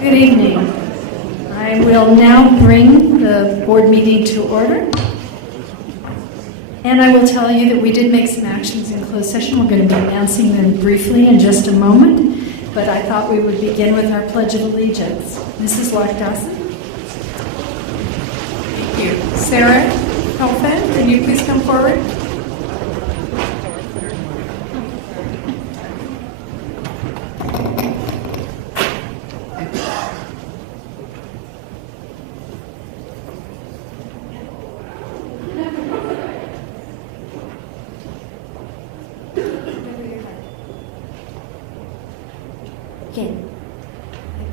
Good evening. I will now bring the board meeting to order. And I will tell you that we did make some actions in closed session. We're going to be announcing them briefly in just a moment. But I thought we would begin with our Pledge of Allegiance. Mrs. Lock-Dawson. Thank you. Sarah Helfand, can you please come forward? I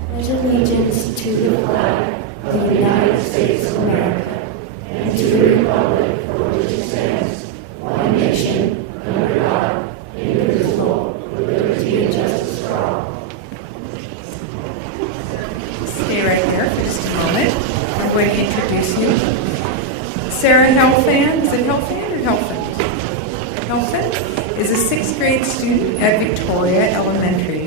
pledge allegiance to the flag of the United States of America and to the republic for which it stands, one nation, under God, indivisible, with liberty and justice for all. Stay right there for just a moment. I'm going to introduce you. Sarah Helfand, is it Helfand or Helfand? Helfand is a 6th grade student at Victoria Elementary.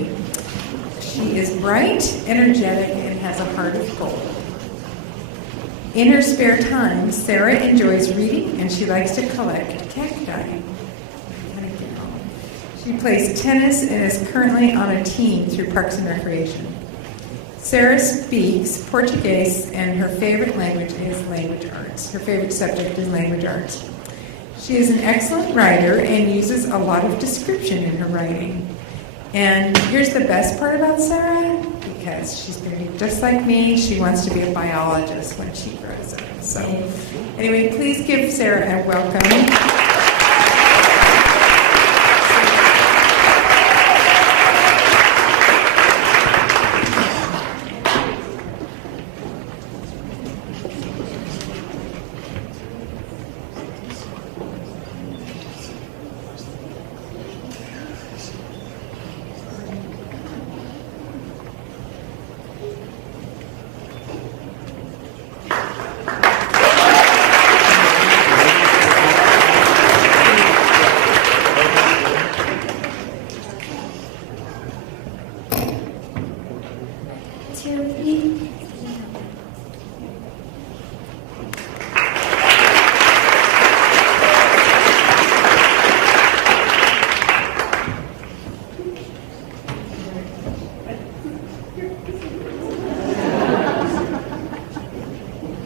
She is bright, energetic, and has a heart of gold. In her spare time, Sarah enjoys reading and she likes to collect cacti. She plays tennis and is currently on a team through Parks and Recreation. Sarah speaks Portuguese and her favorite language is language arts. Her favorite subject is language arts. She is an excellent writer and uses a lot of description in her writing. And here's the best part about Sarah, because she's going to be just like me. She wants to be a biologist when she grows up. So anyway, please give Sarah a welcome.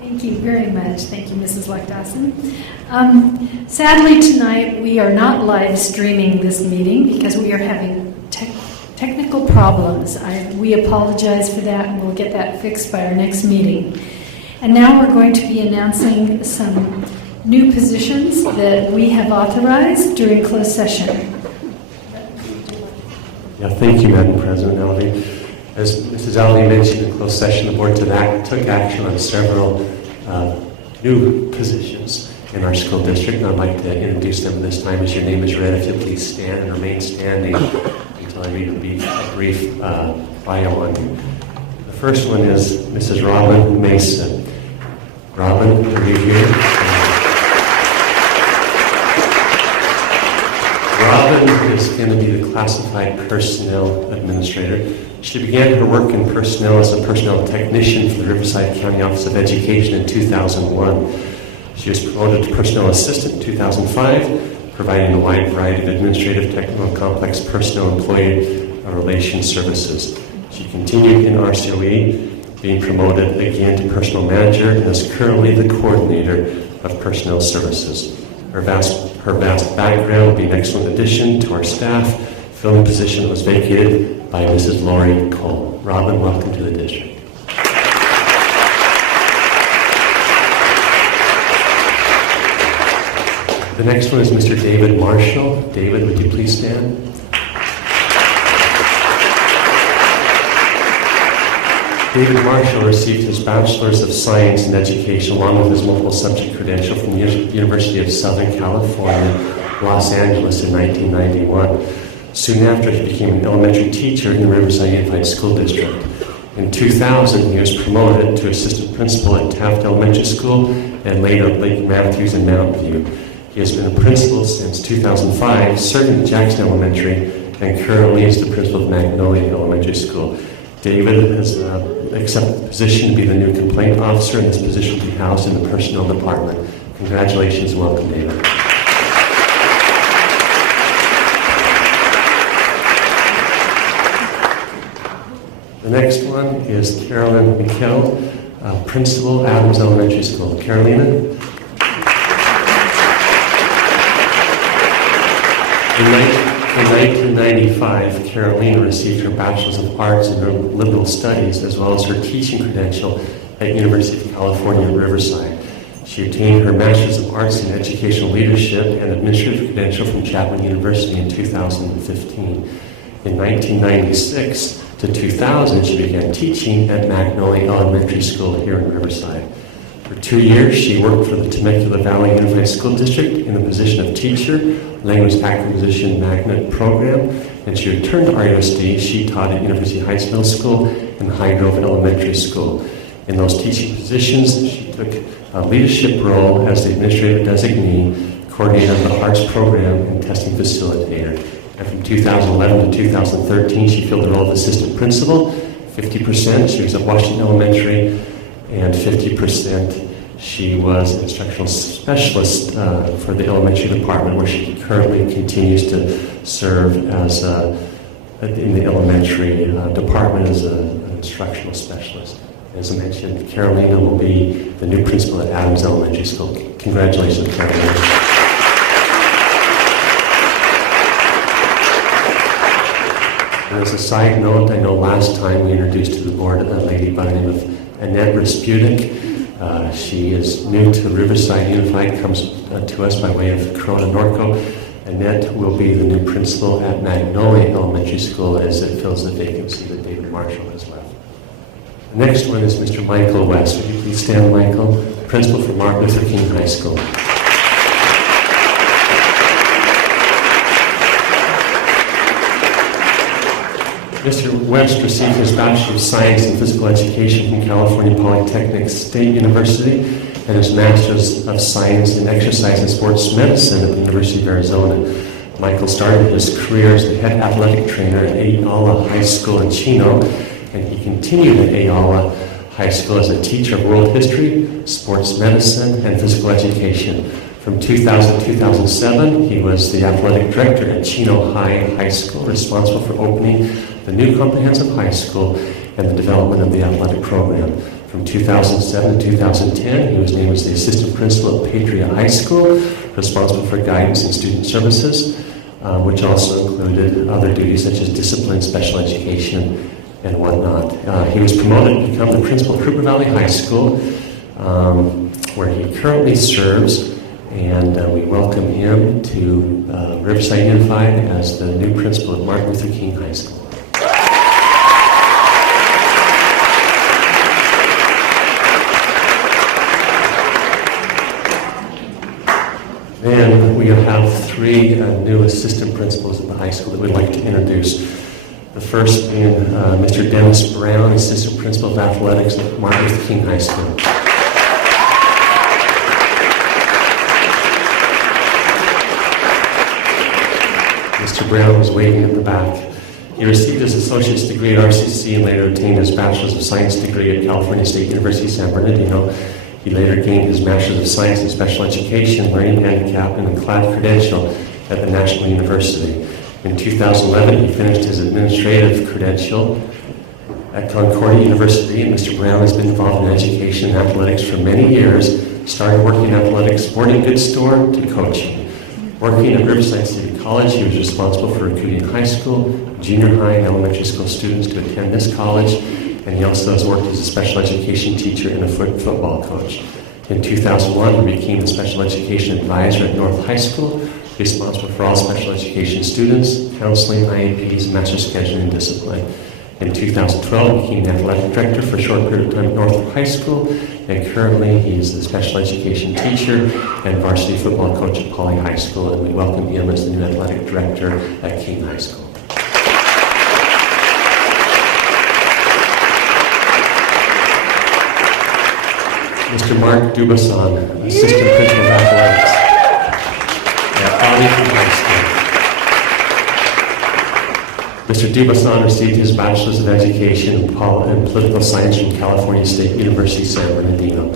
Thank you very much. Thank you, Mrs. Lock-Dawson. Sadly, tonight we are not live streaming this meeting because we are having technical problems. We apologize for that, and we'll get that fixed by our next meeting. And now we're going to be announcing some new positions that we have authorized during closed session. Yeah, thank you, Madam President Alvey. As Mrs. Alvey mentioned in closed session, the board took action on several new positions in our school district, and I'd like to introduce them this time. As your name is read, if you'll please stand and remain standing until I read a brief bio on you. The first one is Mrs. Robin Mason. Robin, are you here? Robin is going to be the classified personnel administrator. She began her work in personnel as a personnel technician for the Riverside County Office of Education in 2001. She was promoted to personnel assistant in 2005, providing a wide variety of administrative, technical, and complex personnel employee relations services. She continued in RCOE, being promoted again to personnel manager, and is currently the coordinator of personnel services. Her vast background will be an excellent addition to our staff, filling the position that was vacated by Mrs. Lori Cole. Robin, welcome to the district. The next one is Mr. David Marshall. David, would you please stand? David Marshall received his Bachelor's of Science in Education along with his multiple subject credential from the University of Southern California, Los Angeles in 1991. Soon after, he became an elementary teacher in the Riverside Unified School District. In 2000, he was promoted to assistant principal at Taft Elementary School and later at Lake Matthews and Mountain View. He has been a principal since 2005, serving at Jackson Elementary, and currently is the principal of Magnolia Elementary School. David has accepted the position to be the new complaint officer, and this position will be housed in the personnel department. Congratulations and welcome, David. The next one is Carolyn Mikkel, Principal, Adams Elementary School. Carolina? In 1995, Carolina received her Bachelor's of Arts in her Liberal Studies as well as her teaching credential at University of California, Riverside. She obtained her Master's of Arts in Educational Leadership and Administrative credential from Chapman University in 2015. In 1996 to 2000, she began teaching at Magnolia Elementary School here in Riverside. For 2 years, she worked for the Temecula Valley Unified School District in the position of teacher, language acquisition magnet program, and she returned to RUSD. She taught at University Heights Middle School and High Grove Elementary School. In those teaching positions, she took a leadership role as the administrative designee, coordinator of the arts program, and testing facilitator. And from 2011 to 2013, she filled the role of assistant principal. 50% she was at Washington Elementary, and 50% she was instructional specialist for the elementary department, where she currently continues to serve as in the elementary department as an instructional specialist. As I mentioned, Carolina will be the new principal at Adams Elementary School. Congratulations, Carolina. And as a side note, I know last time we introduced to the board a lady by the name of Annette Raspudik. She is new to Riverside Unified, comes to us by way of Corona Norco. Annette will be the new principal at Magnolia Elementary School as it fills the vacancy that David Marshall has left. The next one is Mr. Michael West. Would you please stand, Michael? Principal for Martin Luther King High School. Mr. West received his Bachelor of Science in Physical Education from California Polytechnic State University and his Master's of Science in Exercise and Sports Medicine at the University of Arizona. Michael started his career as the head athletic trainer at Ayala High School in Chino, and he continued at Ayala High School as a teacher of world history, sports medicine, and physical education. From 2000 to 2007, he was the athletic director at Chino High School, responsible for opening the new comprehensive high school and the development of the athletic program. From 2007 to 2010, he was named as the assistant principal at Patriot High School, responsible for guidance and student services, which also included other duties such as discipline, special education, and whatnot. He was promoted to become the principal at Cooper Valley High School, where he currently serves, and we welcome him to Riverside Unified as the new principal at Martin Luther King High School. And we have three new assistant principals at the high school that we'd like to introduce. The first being Mr. Dennis Brown, assistant principal of athletics at Martin Luther King High School. Mr. Brown was waiting at the back. He received his associate's degree at RCC and later obtained his bachelor's of science degree at California State University, San Bernardino. He later gained his Master's of Science in Special Education, Learning Handicap, and a CLAD credential at the National University. In 2011, he finished his administrative credential at Concordia University, and Mr. Brown has been involved in education and athletics for many years, started working in athletics, sporting goods store, to coaching. Working at Riverside City College, he was responsible for recruiting high school, junior high, and elementary school students to attend this college, and he also has worked as a special education teacher and a football coach. In 2001, he became the special education advisor at North High School, responsible for all special education students, counseling, IEPs, master scheduling, and discipline. In 2012, he became the athletic director for a short period of time at North High School, and currently he is the special education teacher and varsity football coach at Poly High School, and we welcome him as the new athletic director at King High School. Mr. Mark Dubasson, assistant principal of athletics at Arlington High School. Mr. Mr. Dubuisson received his Bachelor's of Education in Political Science from California State University, San Bernardino.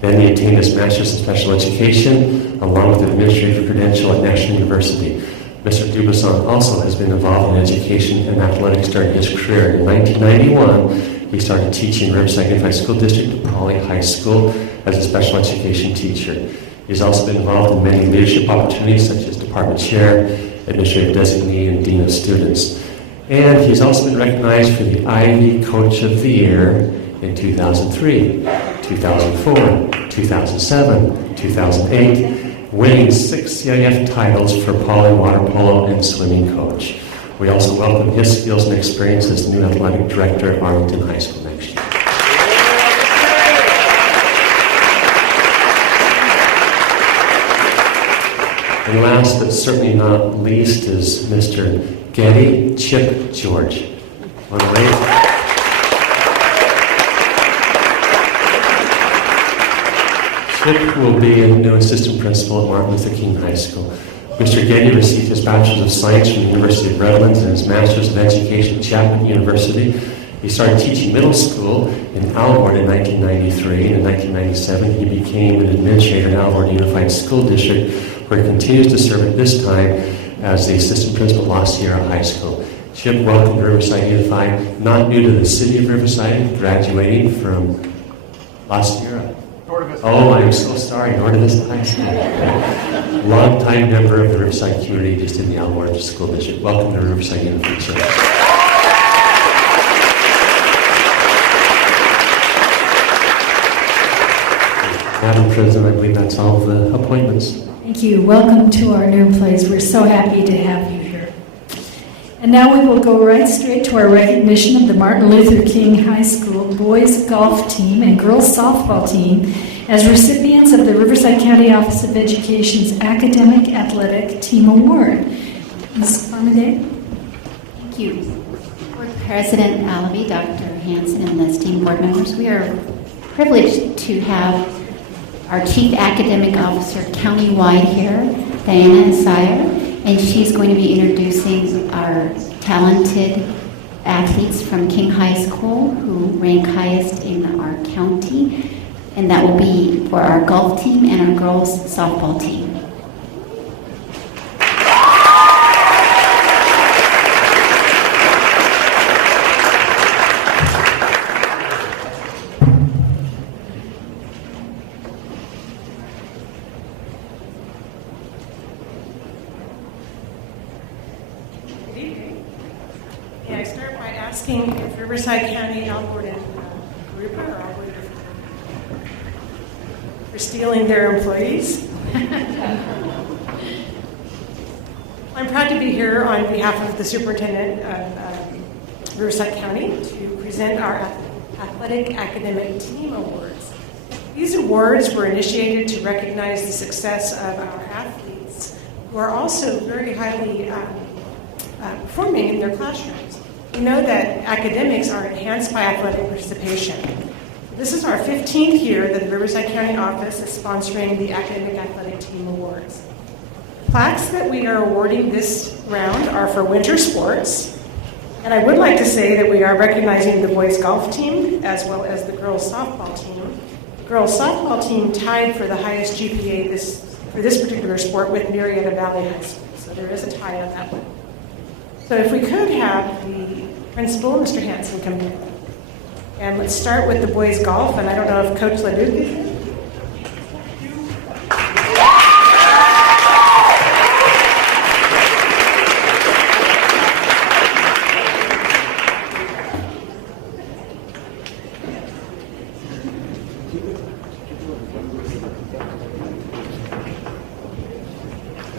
Then he obtained his Master's in Special Education, along with an administrative credential at National University. Mr. Dubuisson also has been involved in education and athletics during his career. In 1991, he started teaching in Riverside Unified School District at Pauley High School as a special education teacher. He's also been involved in many leadership opportunities such as department chair, administrative designee, and dean of students. And he's also been recognized for the Ivy Coach of the Year in 2003, 2004, 2007, 2008, winning 6 CIF titles for Pauley water polo and swimming coach. We also welcome his skills and experience as the new athletic director at Arlington High School next year. And last but certainly not least is Mr. Getty Chip George. On the way. Chip will be a new assistant principal at Martin Luther King High School. Mr. Getty received his Bachelor's of Science from the University of Redlands and his Master's of Education at Chapman University. He started teaching middle school in Alvord in 1993, and in 1997 he became an administrator in Alvord Unified School District, where he continues to serve at this time as the assistant principal at La Sierra High School. Chip, welcome to Riverside Unified, not new to the city of Riverside, graduating from La Sierra. Oh, I'm so sorry, Norte Vista High School. Long-time member of the Riverside community, just in the Alvord School District. Welcome to Riverside Unified, sir. Madam President, I believe that's all the appointments. Thank you. Welcome to our new place. We're so happy to have you here. And now we will go right straight to our recognition of the Martin Luther King High School boys golf team and girls softball team as recipients of the Riverside County Office of Education's Academic Athletic Team Award. Ms. Farmaday? Thank you. Board President Alavi, Dr. Hanson, and the esteemed board members, we are privileged to have our Chief Academic Officer countywide here, Diana Asaya, and she's going to be introducing our talented athletes from King High School who rank highest in our county, and that will be for our golf team and our girls softball team. May I start by asking if Riverside County Alvord and Grupa or Alvord for stealing their employees? I'm proud to be here on behalf of the superintendent of Riverside County to present our Athletic Academic Team Awards. These awards were initiated to recognize the success of our athletes who are also very highly performing in their classrooms. We know that academics are enhanced by athletic participation. This is our 15th year that the Riverside County office is sponsoring the Academic Athletic Team Awards. Plaques that we are awarding this round are for winter sports, and I would like to say that we are recognizing the boys golf team as well as the girls softball team. The girls softball team tied for the highest GPA for this particular sport with Marietta Valley High School, so there is a tie on that one. So if we could have the principal, Mr. Hanson, come in. And let's start with the boys golf, and I don't know if Coach LaDuke is here.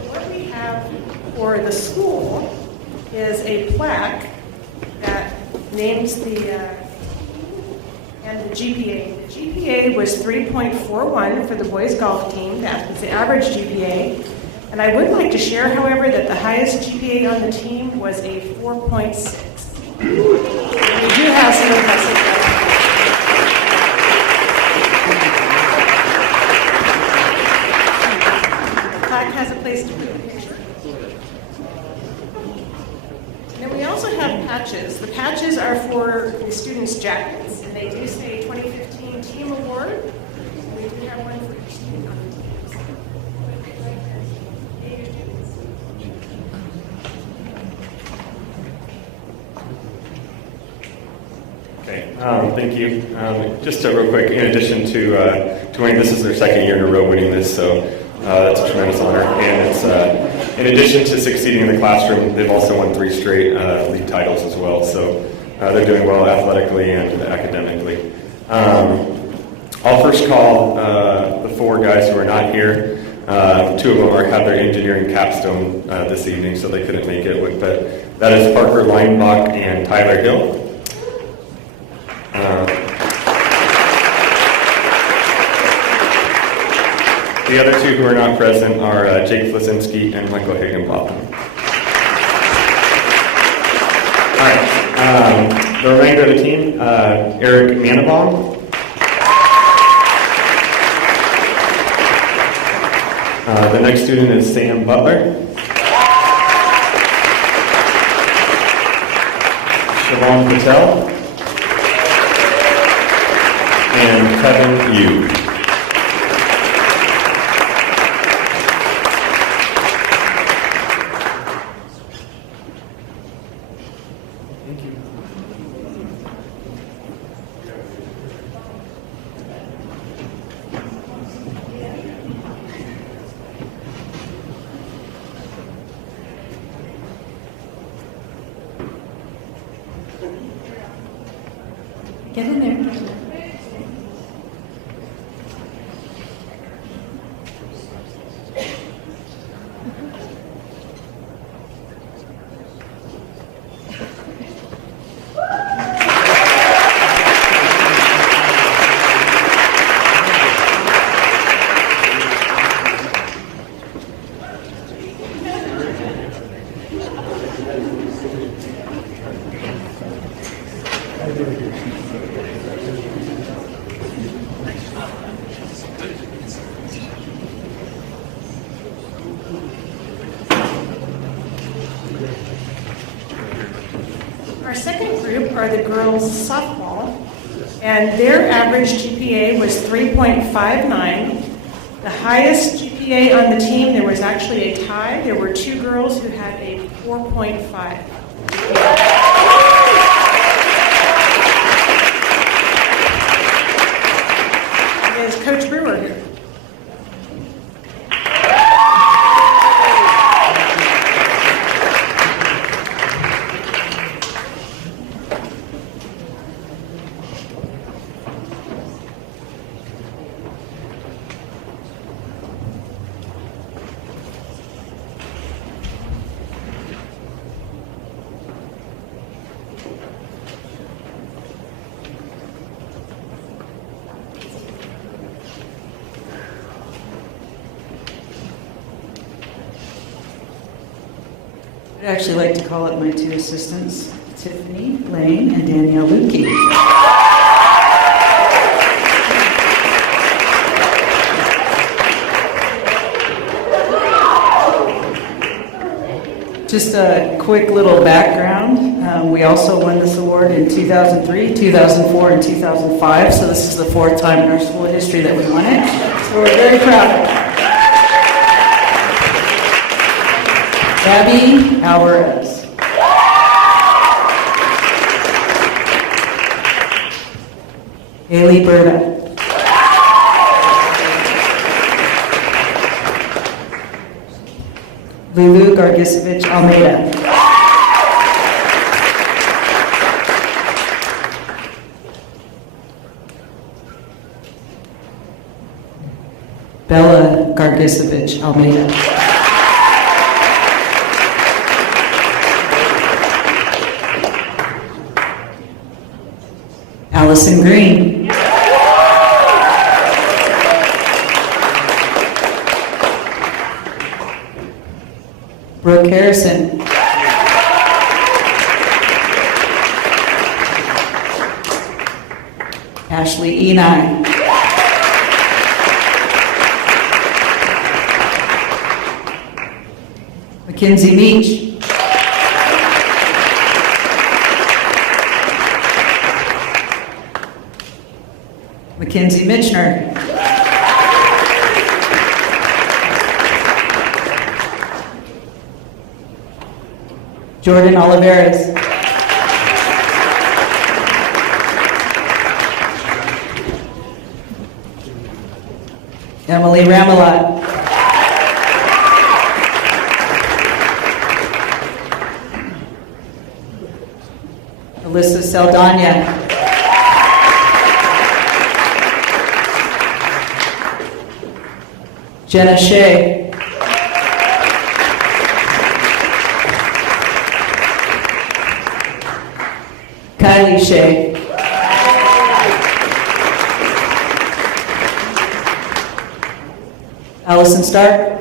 What we have for the school is a plaque that names and the GPA. The GPA was 3.41 for the boys golf team. That was the average GPA. And I would like to share, however, that the highest GPA on the team was a 4.6. We do have some impressive The plaque has a place to put the picture. And then we also have students, and they do say 2015 Team Award. And we do have one for each student on the team. Okay, thank you. Just real quick, in addition to winning, this is their second year in a row winning this, so that's a tremendous honor. And it's in addition to succeeding in the classroom, they've also won 3 straight league titles as well. So they're doing well athletically and academically. I'll first call the 4 guys who are not here. 2 of them have their engineering capstone this evening, so they couldn't make it. But that is Parker Leinbach and Tyler Hill. The other 2 who are not present are Jake Flasinski and Michael Higginbotham. All right, the remainder of the team, Eric Mannebaum, the next student is Sam Butler, Siobhan Patel, and Kevin Yu. Get in there. Our second group are the girls softball, and their average GPA was 3.59. The highest GPA on the team, there was actually a tie. There were 2 girls who had a 4.5. Is Coach Brewer here? I'd actually like to call up my 2 assistants, Tiffany Lane and Danielle Lukey. Just a quick little background. We also won this award in 2003, 2004, and 2005, so this is the 4th time in our school history that we won it. So we're very proud of it. Abby Alvarez. Haley Berta. Lulu Gargisevich Almeida. Bella Gargisevich Almeida. Allison Green. Brooke Harrison. Ashley Eni. Mackenzie Meach. Mackenzie Mitchner. Jordan Olivares. Emily Ramalot. Alyssa Saldana. Jenna Shea. Kylie Shea. Allison Stark.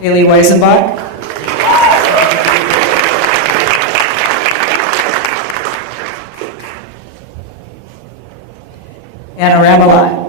Haley Weisenbach. Anna Ramalot.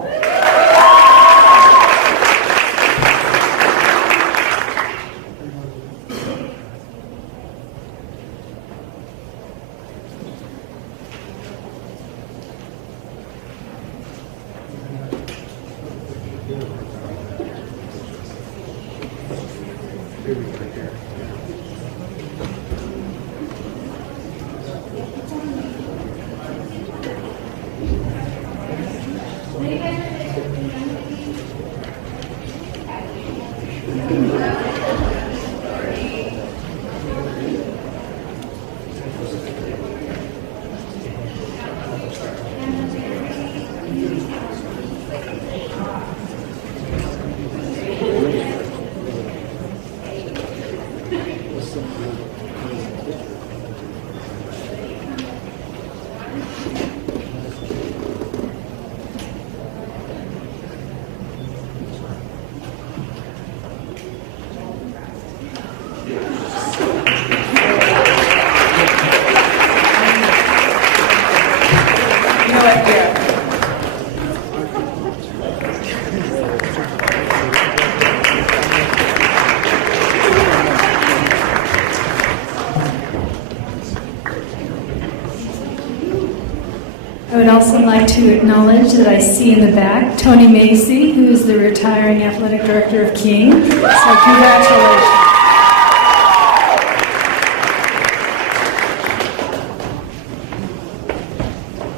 I would also like to acknowledge that I see in the back Tony Macy, who is the retiring athletic director of King. So congratulations.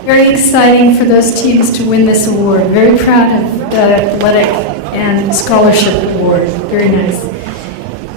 Very exciting for those teams to win this award. Very proud of the athletic and scholarship award. Very nice.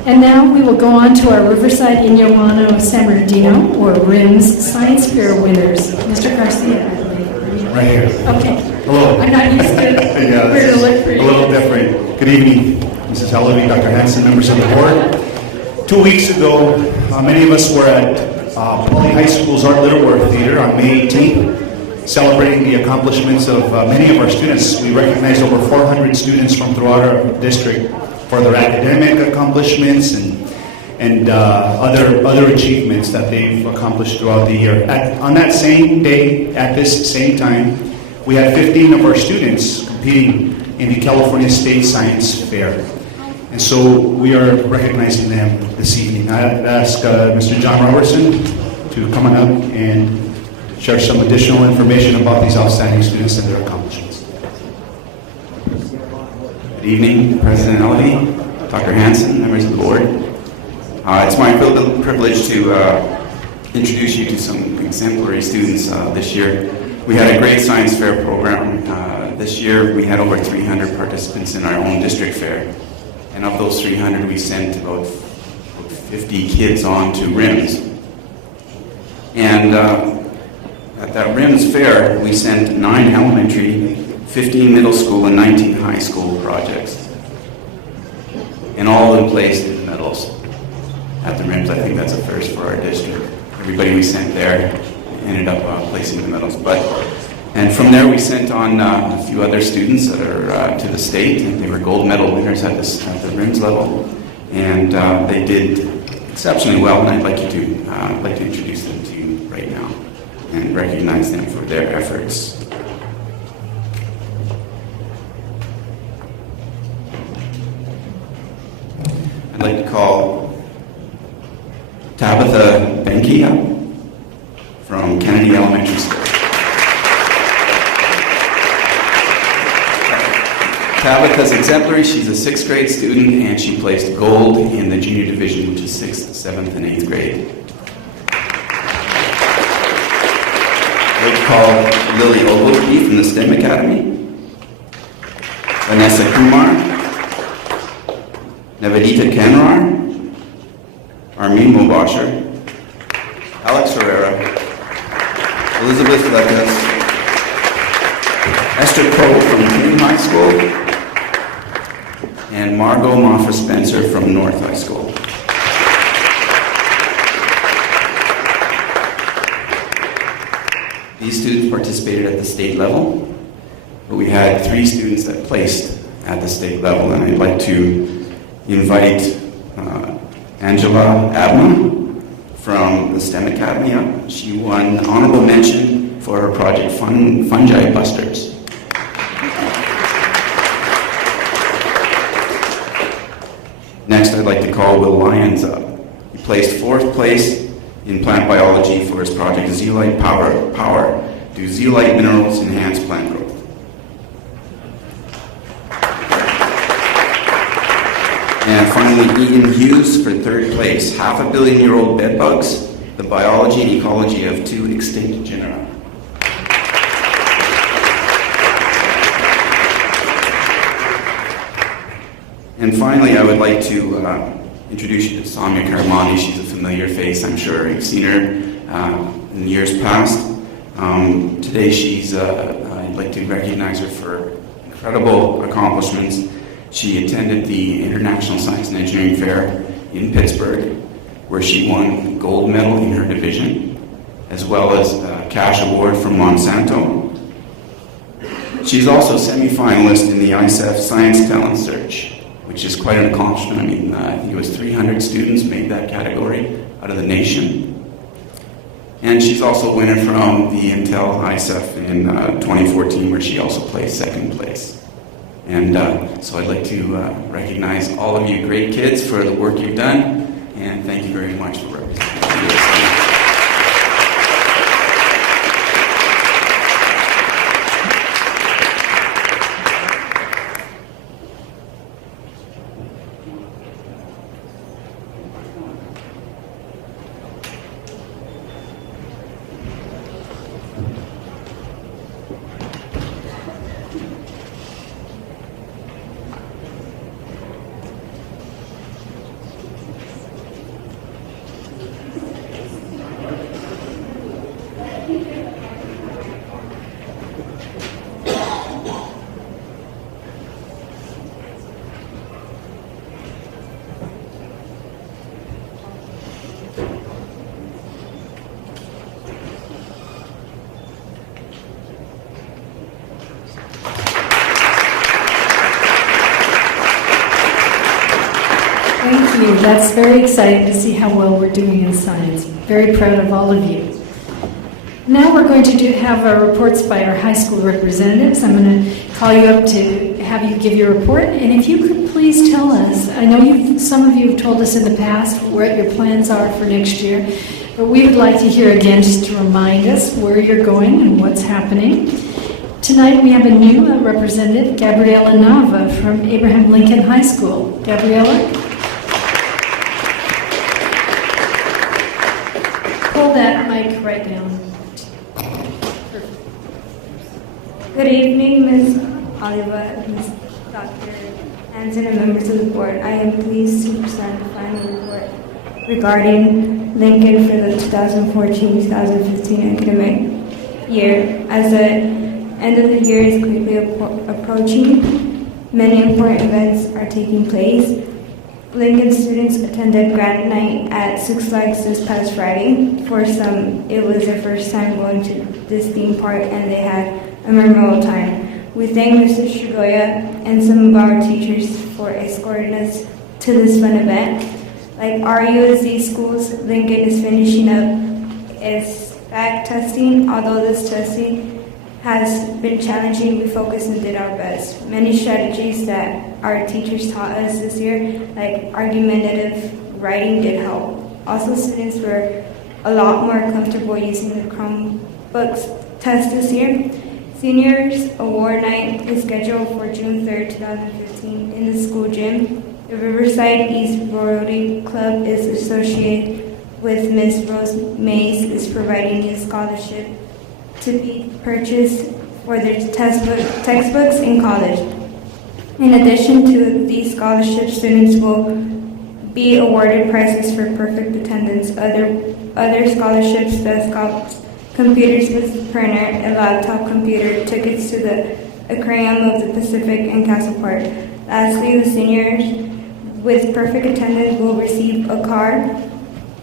And now we will go on to our Riverside Inyamano San Bernardino, or RIMS, Science Fair winners. Mr. Garcia, I believe. Right here. Okay. Hello. I'm not used to it. Yeah, Where this to is look for a you. little different. Good evening, Mrs. Halaby, Dr. Hanson, members of the board. 2 weeks ago, many of us were at Poly High School's Art Littleworth Theater on May 18th, celebrating the accomplishments of many of our students. We recognized over 400 students from throughout our district for their academic accomplishments and other achievements that they've accomplished throughout the year. On that same day, at this same time, we had 15 of our students competing in the California State Science Fair. And so we are recognizing them this evening. I'd ask Mr. John Robertson to come on up and share some additional information about these outstanding students and their accomplishments. Good evening, President Elvey, Dr. Hanson, members of the board. It's my privilege to introduce you to some exemplary students this year. We had a great science fair program. This year we had over 300 participants in our own district fair. And of those 300, we sent about 50 kids on to RIMS. And at that RIMS fair, we sent 9 elementary, 15 middle school, and 19 high school projects. And all of them placed in medals at the RIMS. I think that's a first for our district. Everybody we sent there ended up placing the medals. And from there, we sent on a few other students that are to the state, and they were gold medal winners at the RIMS level. And they did exceptionally well, and I'd like to introduce them to you right now and recognize them for their efforts. I'd like to call Tabitha Benkia from Kennedy Elementary School. Tabitha's exemplary. She's a 6th grade student, and she placed gold in the junior division, which is 6th, 7th, and 8th grade. I'd like to call Lily Ogilvie from the STEM Academy. Vanessa Kumar. Navedita Kenrar. Armin Mubasher. Alex Herrera. Elizabeth Lecas. Esther Poe from King High School. And Margot Moffa Spencer from North High School. These students participated at the state level, but we had 3 students that placed at the state level, and I'd like to invite Angela Abma from the STEM Academy up. She won honorable mention for her project Fungi Busters. Next, I'd like to call Will Lyons up. He placed 4th place in plant biology for his project Zeolite Power. Do zeolite minerals enhance plant growth? And finally, Ian Hughes for 3rd place. 500 million-year-old bed bugs, the biology and ecology of 2 extinct genera. And finally, I would like to introduce you to Samia Karamani. She's a familiar face. I'm sure you've seen her in years past. Today, I'd like to recognize her for incredible accomplishments. She attended the International Science and Engineering Fair in Pittsburgh, where she won gold medal in her division, as well as a cash award from Monsanto. She's also semi-finalist in the ISEF Science Talent Search, which is quite an accomplishment. I mean, I think it was 300 students made that category out of the nation. And she's also a winner from the Intel ISEF in 2014, where she also placed 2nd place. And so I'd like to recognize all of you great kids for the work you've done, and thank you very much for representing us. Thank you. That's very exciting to see how well we're doing in science. Very proud of all of you. Now we're going to have our reports by our high school representatives. I'm going to call you up to have you give your report. And if you could please tell us, I know some of you have told us in the past what your plans are for next year, but we would like to hear again just to remind us where you're going and what's happening. Tonight we have a new representative, Gabriela Nava from Abraham Lincoln High School. Gabriela? Pull that mic right down. Good evening, Ms. Oliva, Ms. Dr. Hansen, and members of the board. I am pleased to present the final report regarding Lincoln for the 2014-2015 academic year. As the end of the year is quickly approaching, many important events are taking place. Lincoln students attended Grad Night at Six Flags this past Friday. For some, it was their first time going to this theme park, and they had a memorable time. We thank Mr. Shigoya and some of our teachers for escorting us to this fun event. Like RUSD schools, Lincoln is finishing up its back testing. Although this testing has been challenging, we focused and did our best. Many strategies that our teachers taught us this year, like argumentative writing, did help. Also, students were a lot more comfortable using the Chromebooks test this year. Seniors Award Night is scheduled for June 3rd, 2015 in the school gym. The Riverside East Rotary Club is associated with Miss Rose Mays is providing a scholarship to be purchased for their textbooks in college. In addition to these scholarships, students will be awarded prizes for perfect attendance. Other scholarships, best computers with printer, a laptop computer, tickets to the Aquarium of the Pacific and Castle Park. Lastly, the seniors with perfect attendance will receive a car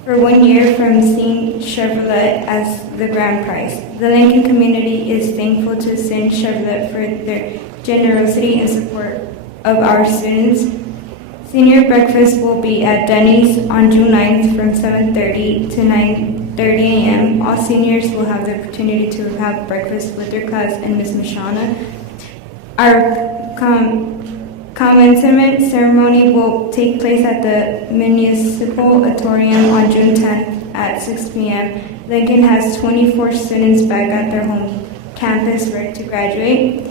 for 1 year from Scene Chevrolet as the grand prize. The Lincoln community is thankful to Scene Chevrolet for their generosity and support of our students. Senior breakfast will be at Denny's on June 9th from 7:30 to 9:30 a.m. All seniors will have the opportunity to have breakfast with their class and Ms. Mishana. Our commencement ceremony will take place at the Municipal Auditorium on June 10th at 6 p.m. Lincoln has 24 students back at their home campus ready to graduate.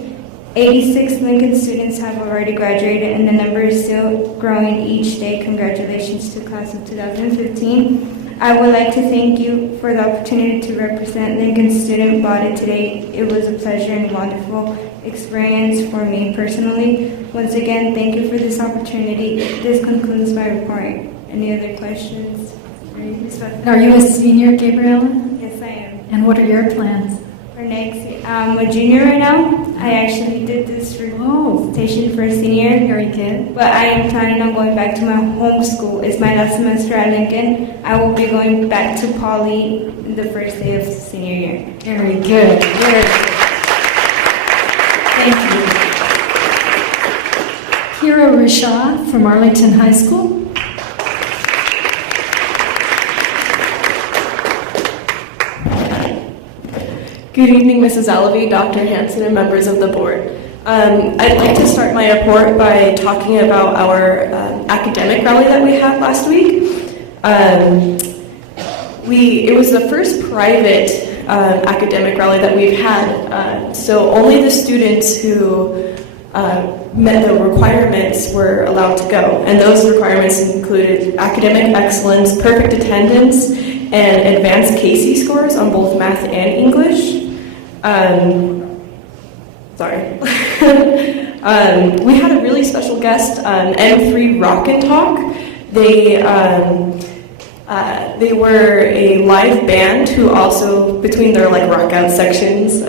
86 Lincoln students have already graduated, and the number is still growing each day. Congratulations to class of 2015. I would like to thank you for the opportunity to represent Lincoln's student body today. It was a pleasure and wonderful experience for me personally. Once again, thank you for this opportunity. This concludes my report. Any other questions? Are you a senior, Gabriella? Yes, I am. And what are your plans? For next year, I'm a junior right now. I actually did this presentation for a senior. Very good. But I am planning on going back to my home school. It's my last semester at Lincoln. I will be going back to Poly the first day of senior year. Very good. Very good. Thank you. Kira Rishaw from Arlington High School. Good evening, Mrs. Alavi, Dr. Hanson, and members of the board. I'd like to start my report by talking about our academic rally that we had last week. It was the first private academic rally that we've had, so only the students who met the requirements were allowed to go, and those requirements included academic excellence, perfect attendance, and advanced Casey scores on both math and English. We had a really special guest, M3 Rock and Talk. They were a live band who also, between their rock out sections,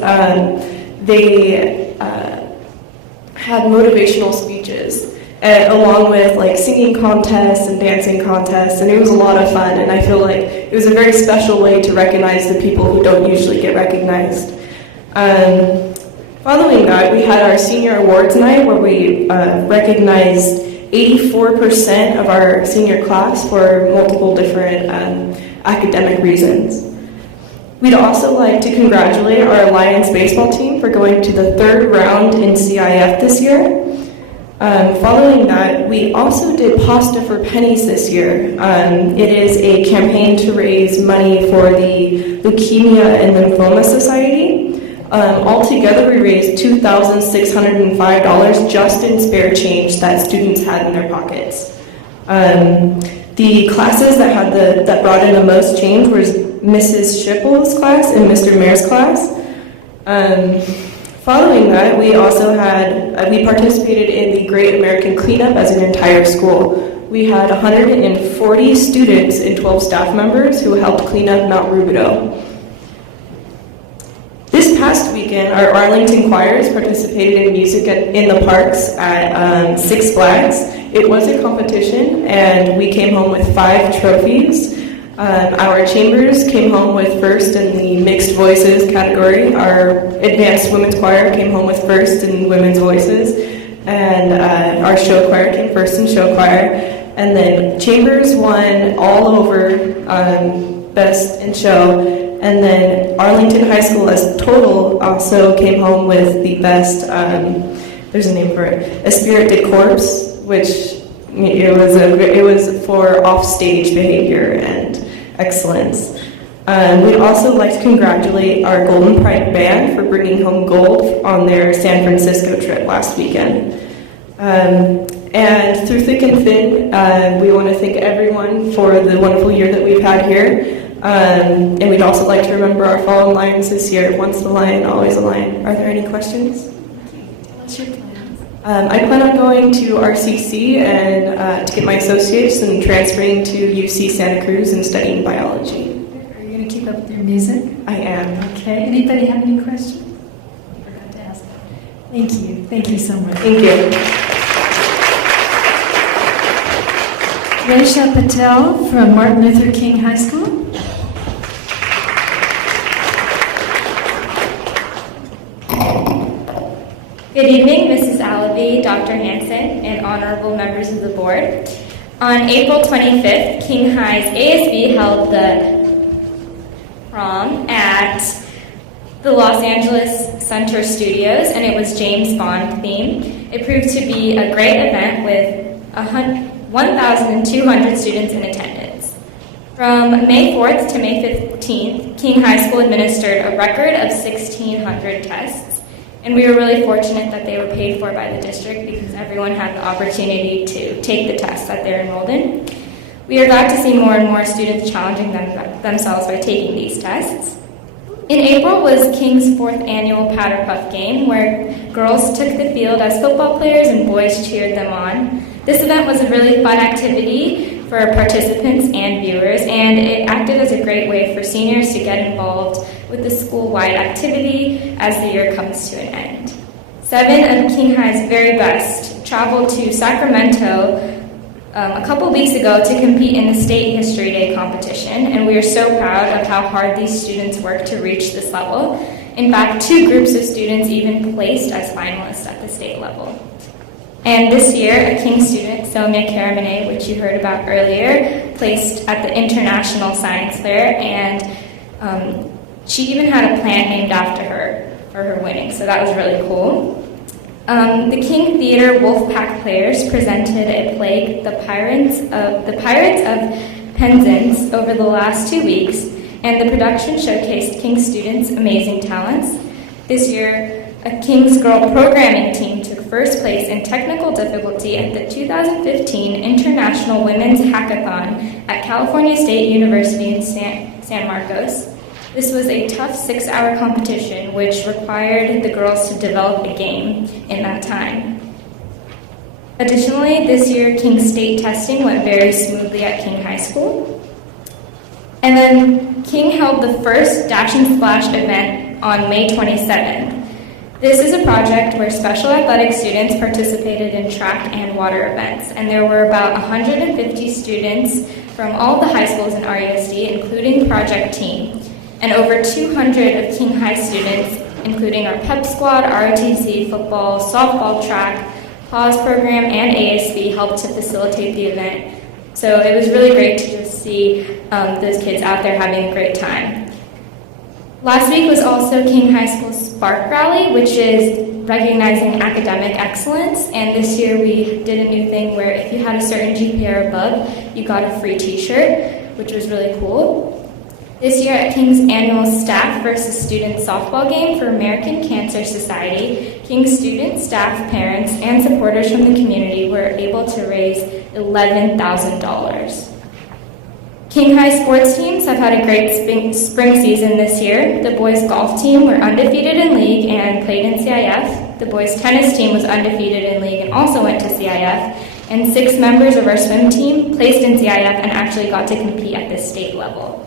they had motivational speeches, along with singing contests and dancing contests, and it was a lot of fun, and I feel like it was a very special way to recognize the people who don't usually get recognized. Following that, we had our senior awards night where we recognized 84% of our senior class for multiple different academic reasons. We'd also like to congratulate our Alliance baseball team for going to the 3rd round in CIF this year. Following that, we also did Pasta for Pennies this year. It is a campaign to raise money for the Leukemia and Lymphoma Society. Altogether, we raised $2,605 just in spare change that students had in their pockets. The classes that brought in the most change was Mrs. Schippel's class and Mr. Mayor's class. Following that, we also we participated in the Great American Cleanup as an entire school. We had 140 students and 12 staff members who helped clean up Mount Rubidoux. This past weekend, our Arlington choirs participated in music in the parks at Six Flags. It was a competition, and we came home with 5 trophies. Our chambers came home with first in the mixed voices category. Our advanced women's choir came home with first in women's voices, and our show choir came first in show choir. And then chambers won all over best in show. And then Arlington High School as total also came home with the best, there's a name for it, Esprit de Corps, which It was for offstage behavior and excellence. We'd also like to congratulate our Golden Pride Band for bringing home gold on their San Francisco trip last weekend. And through thick and thin, we want to thank everyone for the wonderful year that we've had here. And we'd also like to remember our fallen lions this year. Once a lion, always a lion. Are there any questions? What's your plans? I plan on going to RCC and to get my associates and transferring to UC Santa Cruz and studying biology. Are you going to keep up with your music? I am. Okay. Anybody have any questions? I forgot to ask. Thank you. Thank you so much. Thank you. Resha Patel from Martin Luther King High School. Good evening, Mrs. Alavi, Dr. Hansen, and honorable members of the board. On April 25th, King High's ASB held the prom at the Los Angeles Center Studios, and it was James Bond themed. It proved to be a great event with 1,200 students in attendance. From May 4th to May 15th, King High School administered a record of 1,600 tests, and we were really fortunate that they were paid for by the district because everyone had the opportunity to take the tests that they're enrolled in. We are glad to see more and more students challenging themselves by taking these tests. In April was King's 4th annual Powder Puff game, where girls took the field as football players and boys cheered them on. This event was a really fun activity for participants and viewers, and it acted as a great way for seniors to get involved with the school-wide activity as the year comes to an end. 7 of King High's very best traveled to Sacramento a couple weeks ago to compete in the State History Day competition, and we are so proud of how hard these students work to reach this level. In fact, 2 groups of students even placed as finalists at the state level. And this year, a King student, Sonia Karamane, which you heard about earlier, placed at the International Science Fair, and she even had a plant named after her for her winning, so that was really cool. The King Theater Wolfpack Players presented a play, The Pirates of Penzance, over the last 2 weeks, and the production showcased King students' amazing talents. This year, a King's Girl programming team took first place in technical difficulty at the 2015 International Women's Hackathon at California State University in San Marcos. This was a tough 6-hour competition which required the girls to develop a game in that time. Additionally, this year King's state testing went very smoothly at King High School. And then King held the first Dash and Splash event on May 27th. This is a project where special athletic students participated in track and water events, and there were about 150 students from all the high schools in RUSD, including Project Team. And over 200 of King High students, including our PEP squad, ROTC, football, softball, track, PAWS program, and ASB, helped to facilitate the event. So it was really great to just see those kids out there having a great time. Last week was also King High School's Spark Rally, which is recognizing academic excellence. And this year we did a new thing where if you had a certain GPA or above, you got a free t-shirt, which was really cool. This year at King's annual Staff versus Students softball game for American Cancer Society, King's students, staff, parents, and supporters from the community were able to raise $11,000. King High sports teams have had a great spring season this year. The boys golf team were undefeated in league and played in CIF. The boys tennis team was undefeated in league and also went to CIF. And 6 members of our swim team placed in CIF and actually got to compete at the state level.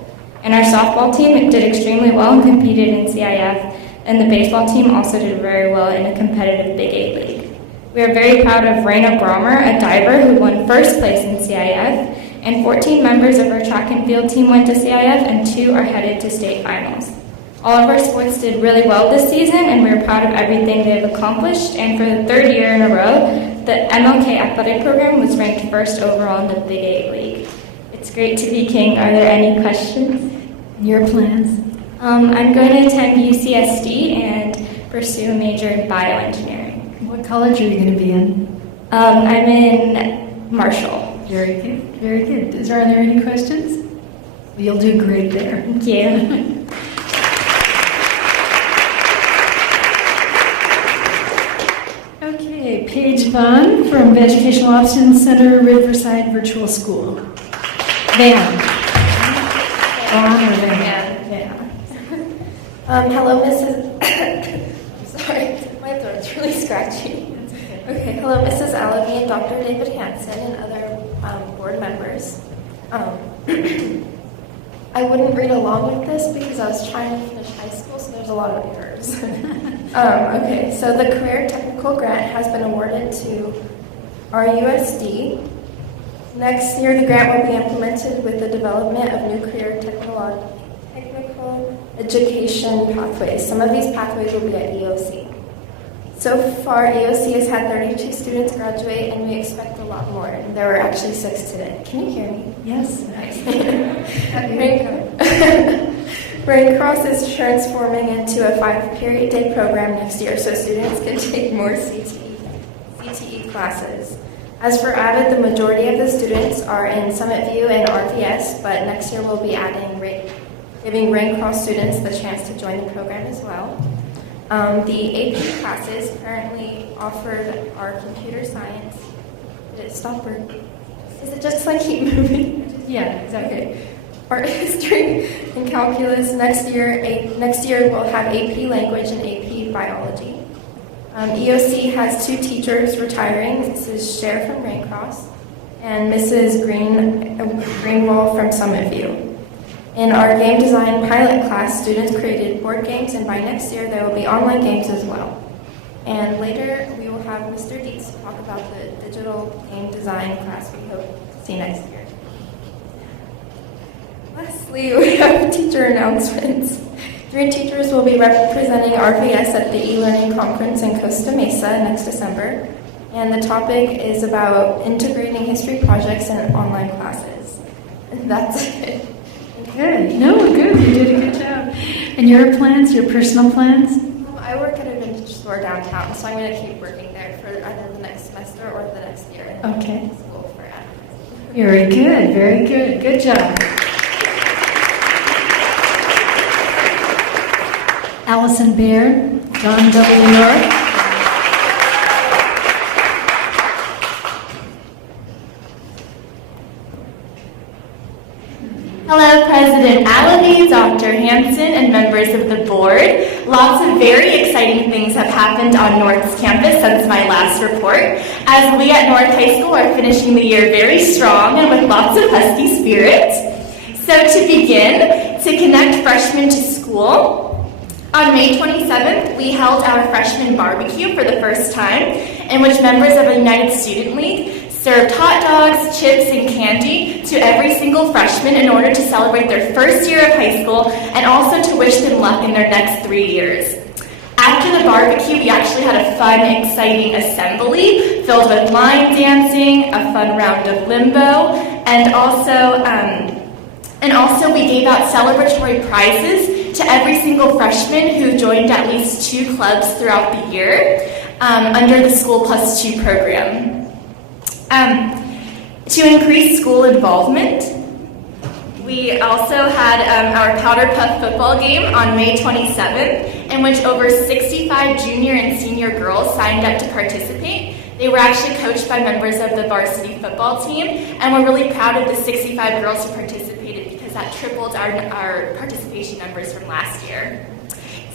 And our softball team did extremely well and competed in CIF, and the baseball team also did very well in a competitive Big 8 league. We are very proud of Raina Brommer, a diver who won first place in CIF, and 14 members of our track and field team went to CIF, and 2 are headed to state finals. All of our sports did really well this season, and we're proud of everything they've accomplished, and for the 3rd year in a row, the MLK athletic program was ranked first overall in the Big 8 league. It's great to be King. Are there any questions? Your plans? I'm going to attend UCSD and pursue a major in bioengineering. What college are you going to be in? I'm in Marshall. Very good, very good. Are there any questions? You'll do great there. Thank you. Okay, Paige Vaughn from Educational Options Center, Riverside Virtual School. Van. Vaughn or Van? Van. Hello, Mrs. Sorry, my throat's really scratchy. Okay, hello, Mrs. Alavi and Dr. David Hansen and other board members. I wouldn't read along with this because I was trying to finish high school, so there's a lot of errors. Okay, so the Career Technical Grant has been awarded to RUSD. Next year, the grant will be implemented with the development of new career technical education pathways. Some of these pathways will be at EOC. So far, EOC has had 32 students graduate, and we expect a lot more. And there were actually 6 today. Can you hear me? Yes. Nice. Raincross is transforming into a 5-period day program next year, so students can take more CTE classes. As for Avid, the majority of the students are in Summit View and RVS, but next year we'll be giving Raincross students the chance to join the program as well. The AP classes currently offered are computer science. Did it stop or is it just like keep moving? Yeah, exactly. Okay. Art history and calculus. Next year we'll have AP language and AP biology. EOC has 2 teachers retiring. This is Cher from Raincross and Mrs. Greenwall from Summit View. In our game design pilot class, students created board games, and by next year there will be online games as well. And later we will have Mr. Dietz talk about the digital game design class we hope to see next year. Lastly, we have teacher announcements. 3 teachers will be representing RVS at the e-learning conference in Costa Mesa next December. And the topic is about integrating history projects in online classes. And that's it. Good. No, good. You did a good job. And your plans, your personal plans? I work at a vintage store downtown, so I'm going to keep working there for either the next semester or the next year. Okay. School for advertising. Very good. Very good. Good job. Allison Baird, John W. North. Hello, President Alavi, Dr. Hansen, and members of the board. Lots of very exciting things have happened on North's campus since my last report, as we at North High School are finishing the year very strong and with lots of Husky spirit. So to begin, to connect freshmen to school, on May 27th, we held our freshman barbecue for the first time, in which members of the United Student League served hot dogs, chips, and candy to every single freshman in order to celebrate their first year of high school and also to wish them luck in their next 3 years. After the barbecue, we actually had a fun, exciting assembly filled with line dancing, a fun round of limbo, and also we gave out celebratory prizes to every single freshman who joined at least 2 clubs throughout the year under the School Plus 2 program. To increase school involvement, we also had our Powder Puff football game on May 27th, in which over 65 junior and senior girls signed up to participate. They were actually coached by members of the varsity football team, and we're really proud of the 65 girls who participated because that tripled our participation numbers from last year.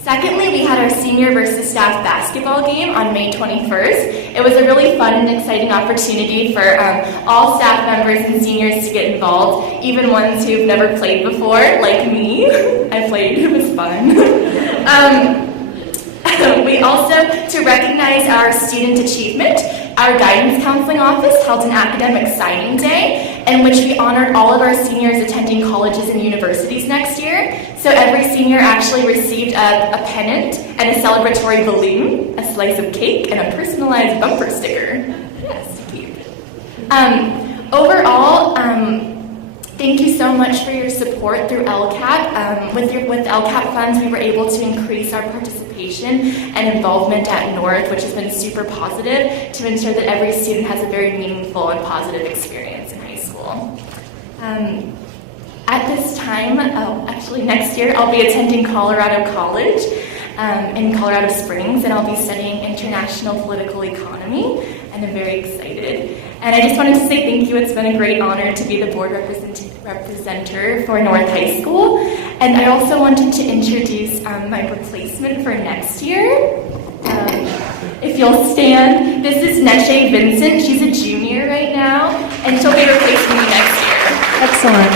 Secondly, we had our senior versus staff basketball game on May 21st. It was a really fun and exciting opportunity for all staff members and seniors to get involved, even ones who've never played before, like me. I played, it was fun. We also, to recognize our student achievement, our guidance counseling office held an academic signing day in which we honored all of our seniors attending colleges and universities next year. So every senior actually received a pennant and a celebratory balloon, a slice of cake, and a personalized bumper sticker. Yes, cute. Overall, thank you so much for your support. support through LCAP. With LCAP funds, we were able to increase our participation and involvement at North, which has been super positive to ensure that every student has a very meaningful and positive experience in high school. At this time, actually next year, I'll be attending Colorado College in Colorado Springs, and I'll be studying international political economy, and I'm very excited. And I just wanted to say thank you. It's been a great honor to be the board representative for North High School. And I also wanted to introduce my replacement for next year. If you'll stand, this is Neshe Vincent. She's a junior right now, and she'll be replacing me next year. Excellent.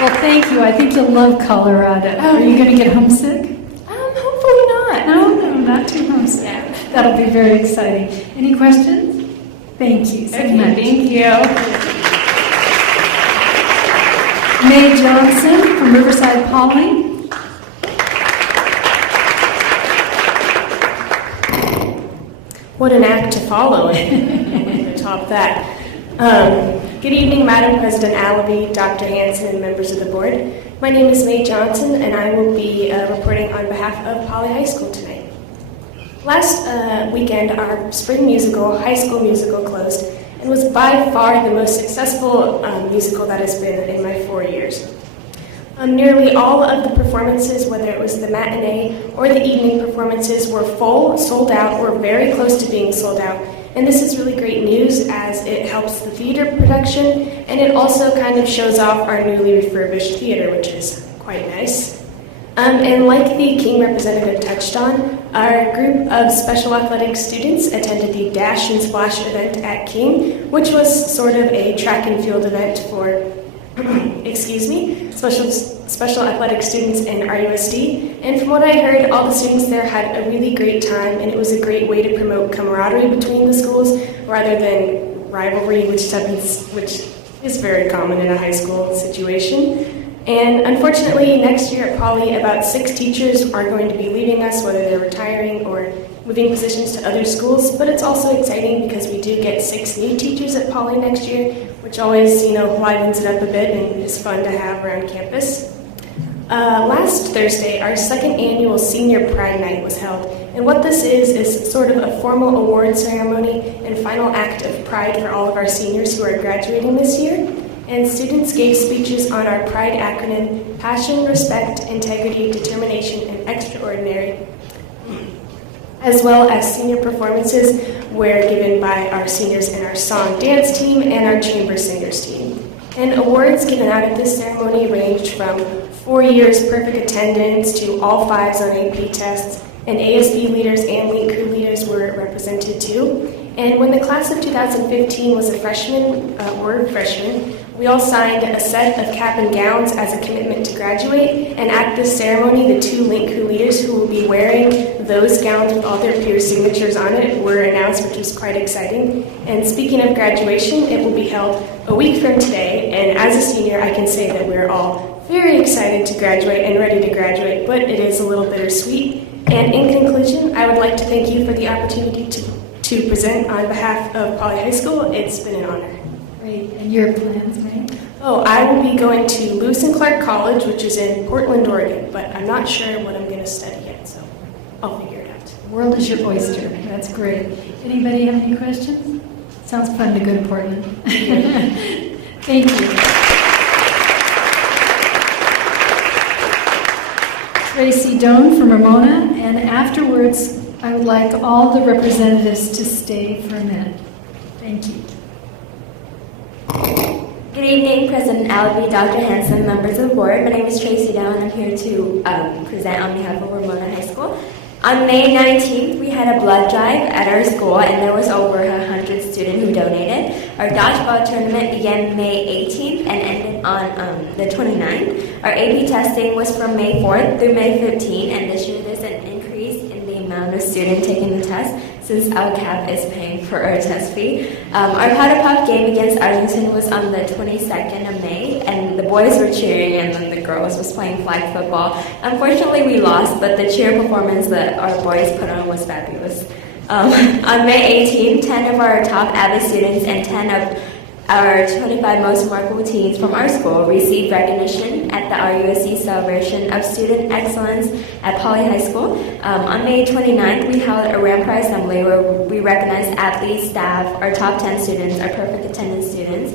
Well, thank you. I think you'll love Colorado. Are you going to get homesick? Hopefully not. No, not too homesick. Yeah. That'll be very exciting. Any questions? Thank you so much. Thank you. Mae Johnson from Riverside Poly. What an act to follow it. Top that. Good evening, Madam President Allaby, Dr. Hanson, and members of the board. My name is Mae Johnson, and I will be reporting on behalf of Poly High School tonight. Last weekend, our spring musical, High School Musical, closed and was by far the most successful musical that has been in my 4 years. Nearly all of the performances, whether it was the matinee or the evening performances, were full, sold out, or very close to being sold out. And this is really great news as it helps the theater production, and it also kind of shows off our newly refurbished theater, which is quite nice. And like the King representative touched on, our group of special athletic students attended the Dash and Splash event at King, which was sort of a track and field event for special athletic students in RUSD. And from what I heard, all the students there had a really great time, and it was a great way to promote camaraderie between the schools rather than rivalry, which is very common in a high school situation. And unfortunately, next year at Poly, about 6 teachers are going to be leaving us, whether they're retiring or moving positions to other schools. But it's also exciting because we do get 6 new teachers at Poly next year, which always, livens it up a bit and is fun to have around campus. Last Thursday, our second annual Senior Pride Night was held. And what this is sort of a formal award ceremony and final act of pride for all of our seniors who are graduating this year. And students gave speeches on our PRIDE acronym: passion, respect, integrity, determination, and extraordinary, as well as senior performances were given by our seniors in our song dance team and our chamber singers team. And awards given out at this ceremony ranged from 4 years perfect attendance to all 5s on AP tests, and ASB leaders and LEAD crew leaders were represented too. And when the class of 2015 was a freshman, we all signed a set of cap and gowns as a commitment to graduate. And at this ceremony, the 2 LINK crew leaders who will be wearing those gowns with all their peer signatures on it were announced, which was quite exciting. And speaking of graduation, it will be held a week from today. And as a senior, I can say that we're all very excited to graduate and ready to graduate, but it is a little bittersweet. And in conclusion, I would like to thank you for the opportunity to present on behalf of Poly High School. It's been an honor. Great. And your plans, Mae? Oh, I will be going to Lewis and Clark College, which is in Portland, Oregon, but I'm not sure what I'm going to study yet, so I'll figure it out. The world is your oyster. That's great. Anybody have any questions? Sounds fun to go to Portland. Thank you. Tracy Doan from Ramona, and afterwards, I would like all the representatives to stay for a minute. Thank you. Good evening, President Allaby, Dr. Hanson, members of the board. My name is Tracy Down. I'm here to present on behalf of Ramona High School. On May 19th, we had a blood drive at our school, and there was over 100 students who donated. Our dodgeball tournament began May 18th and ended on the 29th. Our AP testing was from May 4th through May 15th, and this year there's an increase in the amount of students taking the test since LCAP is paying for our test fee. Our Powder Puff game against Arlington was on the 22nd of May, and the boys were cheering, and then the girls was playing flag football. Unfortunately, we lost, but the cheer performance that our boys put on was fabulous. On May 18th, 10 of our top AVID students and 10 of our 25 most remarkable teens from our school received recognition at the RUSC Celebration of Student Excellence at Poly High School. On May 29th, we held a Grand Prize Assembly where we recognized athletes, staff, our top 10 students, our perfect attendance students,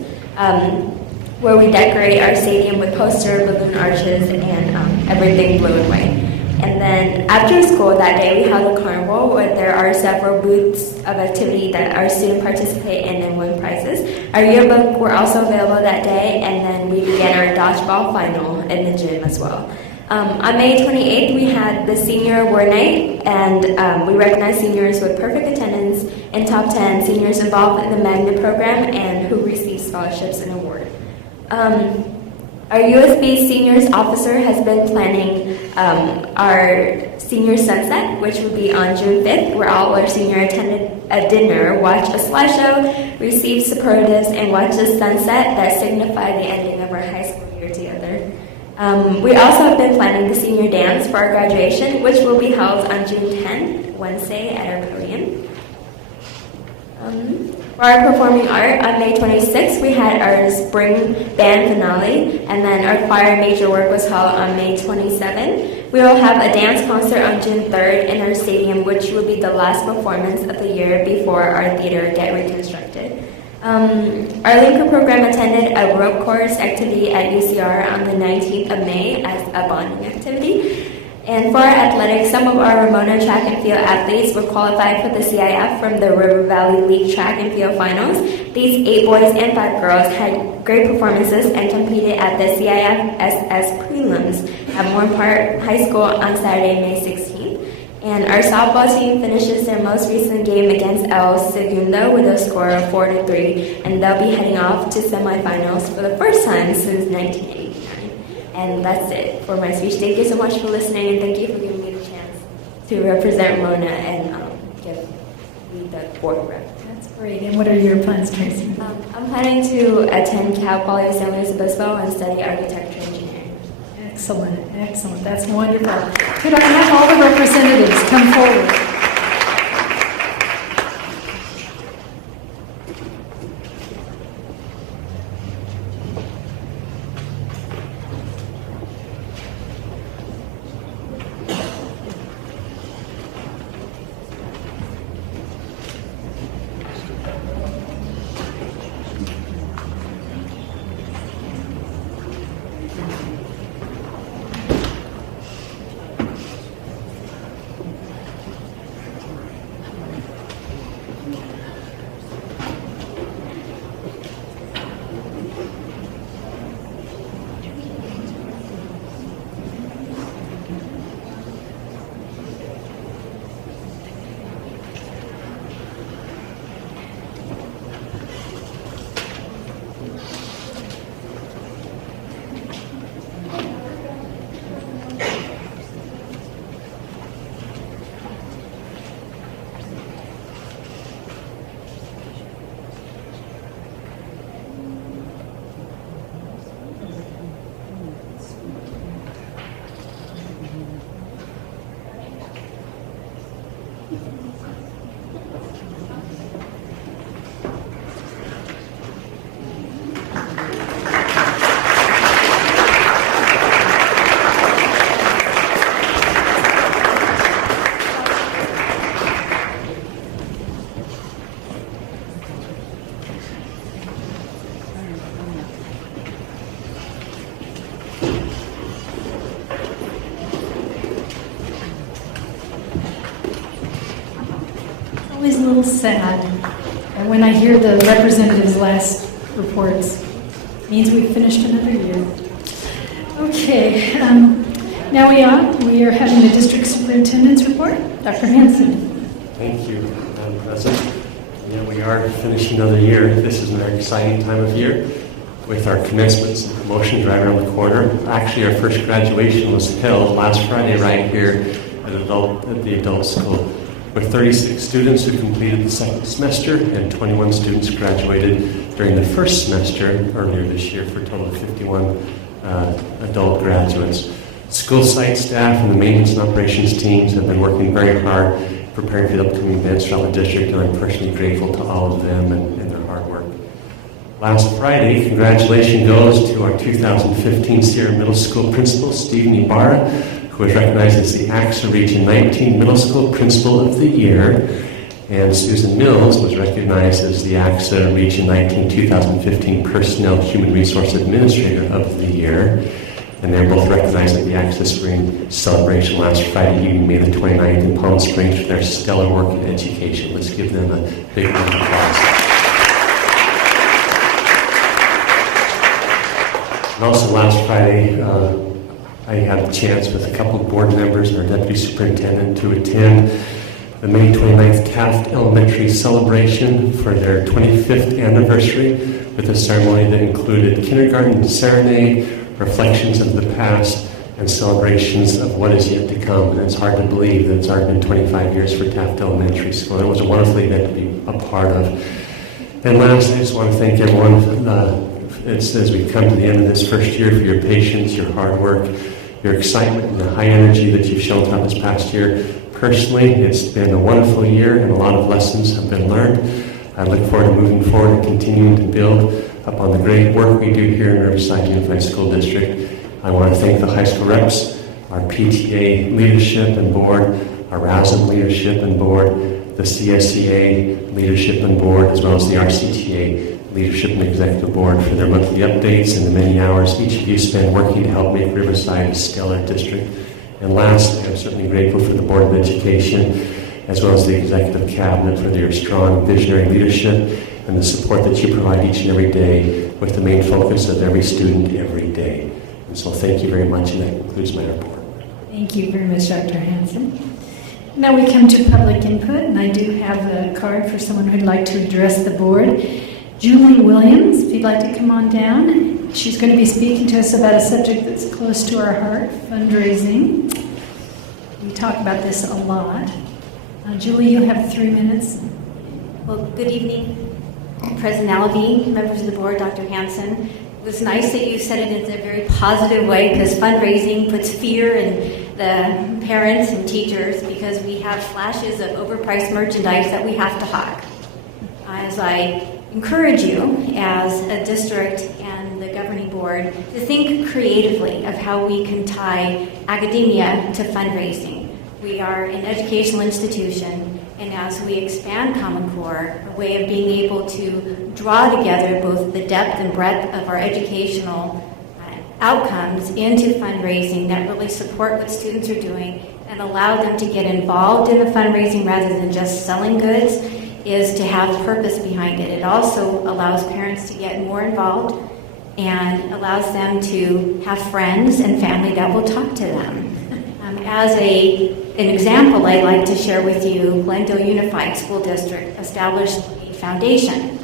where we decorate our stadium with poster, balloon arches, and everything blue and white. And then after school that day, we held a carnival where there are several booths of activity that our students participate in and win prizes. Our yearbook were also available that day, and then we began our dodgeball final in the gym as well. On May 28th, we had the Senior Award Night, and we recognized seniors with perfect attendance and top 10 seniors involved in the Magnet program and who received scholarships and awards. Our USB Seniors Officer has been planning our Senior Sunset, which will be on June 5th, where all our seniors attended a dinner, watched a slideshow, received superlatives, and watched a sunset that signified the ending of our high school year together. We also have been planning the senior dance for our graduation, which will be held on June 10th, Wednesday, at our podium. For our performing art, on May 26th, we had our spring band finale, and then our choir major work was held on May 27th. We will have a dance concert on June 3rd in our stadium, which will be the last performance of the year before our theater get reconstructed. Our Linker program attended a rope course activity at UCR on the 19th of May as a bonding activity. And for our athletics, some of our Ramona track and field athletes were qualified for the CIF from the River Valley League track and field finals. These 8 boys and 5 girls had great performances and competed at the CIF SS prelims at Moore Park High School on Saturday, May 16th. And our softball team finishes their most recent game against El Segundo with a score of 4-3, and they'll be heading off to semifinals for the first time since 1980. And that's it for my speech. Thank you so much for listening, and thank you for giving me the chance to represent Mona and give me the board rep. That's great. And what are your plans, Tracy? I'm planning to attend Cal Poly San Luis Obispo and study architecture and engineering. Excellent, excellent. That's wonderful. Could I have all the representatives come forward? Always a little sad when I hear the representatives' last reports. It means we've finished another year. Okay, now we are having the district superintendent's report. Dr. Hanson. Thank you, Madam President. Yeah, we are finishing another year. This is an very exciting time of year with our commencements and promotions right around the corner. Actually, our first graduation was held last Friday right here at the adult school, with 36 students who completed the second semester and 21 students graduated during the first semester earlier this year, for a total of 51 adult graduates. School site staff and the maintenance and operations teams have been working very hard preparing for the upcoming events throughout the district, and I'm personally grateful to all of them and their hard work. Last Friday, congratulations goes to our 2015 Sierra Middle School Principal, Stephen Ibarra, who was recognized as the AXA Region 19 Middle School Principal of the Year. And Susan Mills was recognized as the AXA Region 19 2015 Personnel Human Resource Administrator of the Year. And they're both recognized at the AXA Spring celebration last Friday evening, May the 29th in Palm Springs for their stellar work in education. Let's give them a big round of applause. And also last Friday, I had a chance with a couple of board members and our deputy superintendent to attend the May 29th Taft Elementary celebration for their 25th anniversary with a ceremony that included kindergarten serenade, reflections of the past, and celebrations of what is yet to come. And it's hard to believe that it's already been 25 years for Taft Elementary School. It was a wonderful event to be a part of. And lastly, I just want to thank everyone as we come to the end of this first year for your patience, your hard work, your excitement, and the high energy that you've shown throughout this past year. Personally, it's been a wonderful year and a lot of lessons have been learned. I look forward to moving forward and continuing to build upon the great work we do here in Riverside Unified School District. I want to thank the high school reps, our PTA leadership and board, our RASM leadership and board, the CSEA leadership and board, as well as the RCTA leadership and executive board for their monthly updates and the many hours each of you spend working to help make Riverside a stellar district. And lastly, I'm certainly grateful for the Board of Education, as well as the Executive Cabinet for their strong visionary leadership and the support that you provide each and every day with the main focus of every student every day. And so thank you very much, and that concludes my report. Thank you very much, Dr. Hanson. Now we come to public input, and I do have a card for someone who'd like to address the board. Julie Williams, if you'd like to come on down. She's going to be speaking to us about a subject that's close to our heart, fundraising. We talk about this a lot. Julie, you have 3 minutes. Well, good evening, President Alavi, members of the board, Dr. Hanson. It was nice that you said it in a very positive way, because fundraising puts fear in the parents and teachers, because we have flashes of overpriced merchandise that we have to hawk. As I encourage you as a district and the governing board to think creatively of how we can tie academia to fundraising. We are an educational institution, and as we expand Common Core, a way of being able to draw together both the depth and breadth of our educational outcomes into fundraising that really support what students are doing and allow them to get involved in the fundraising rather than just selling goods, is to have purpose behind it. It also allows parents to get more involved and allows them to have friends and family that will talk to them. As an example, I'd like to share with you, Glendale Unified School District established a foundation,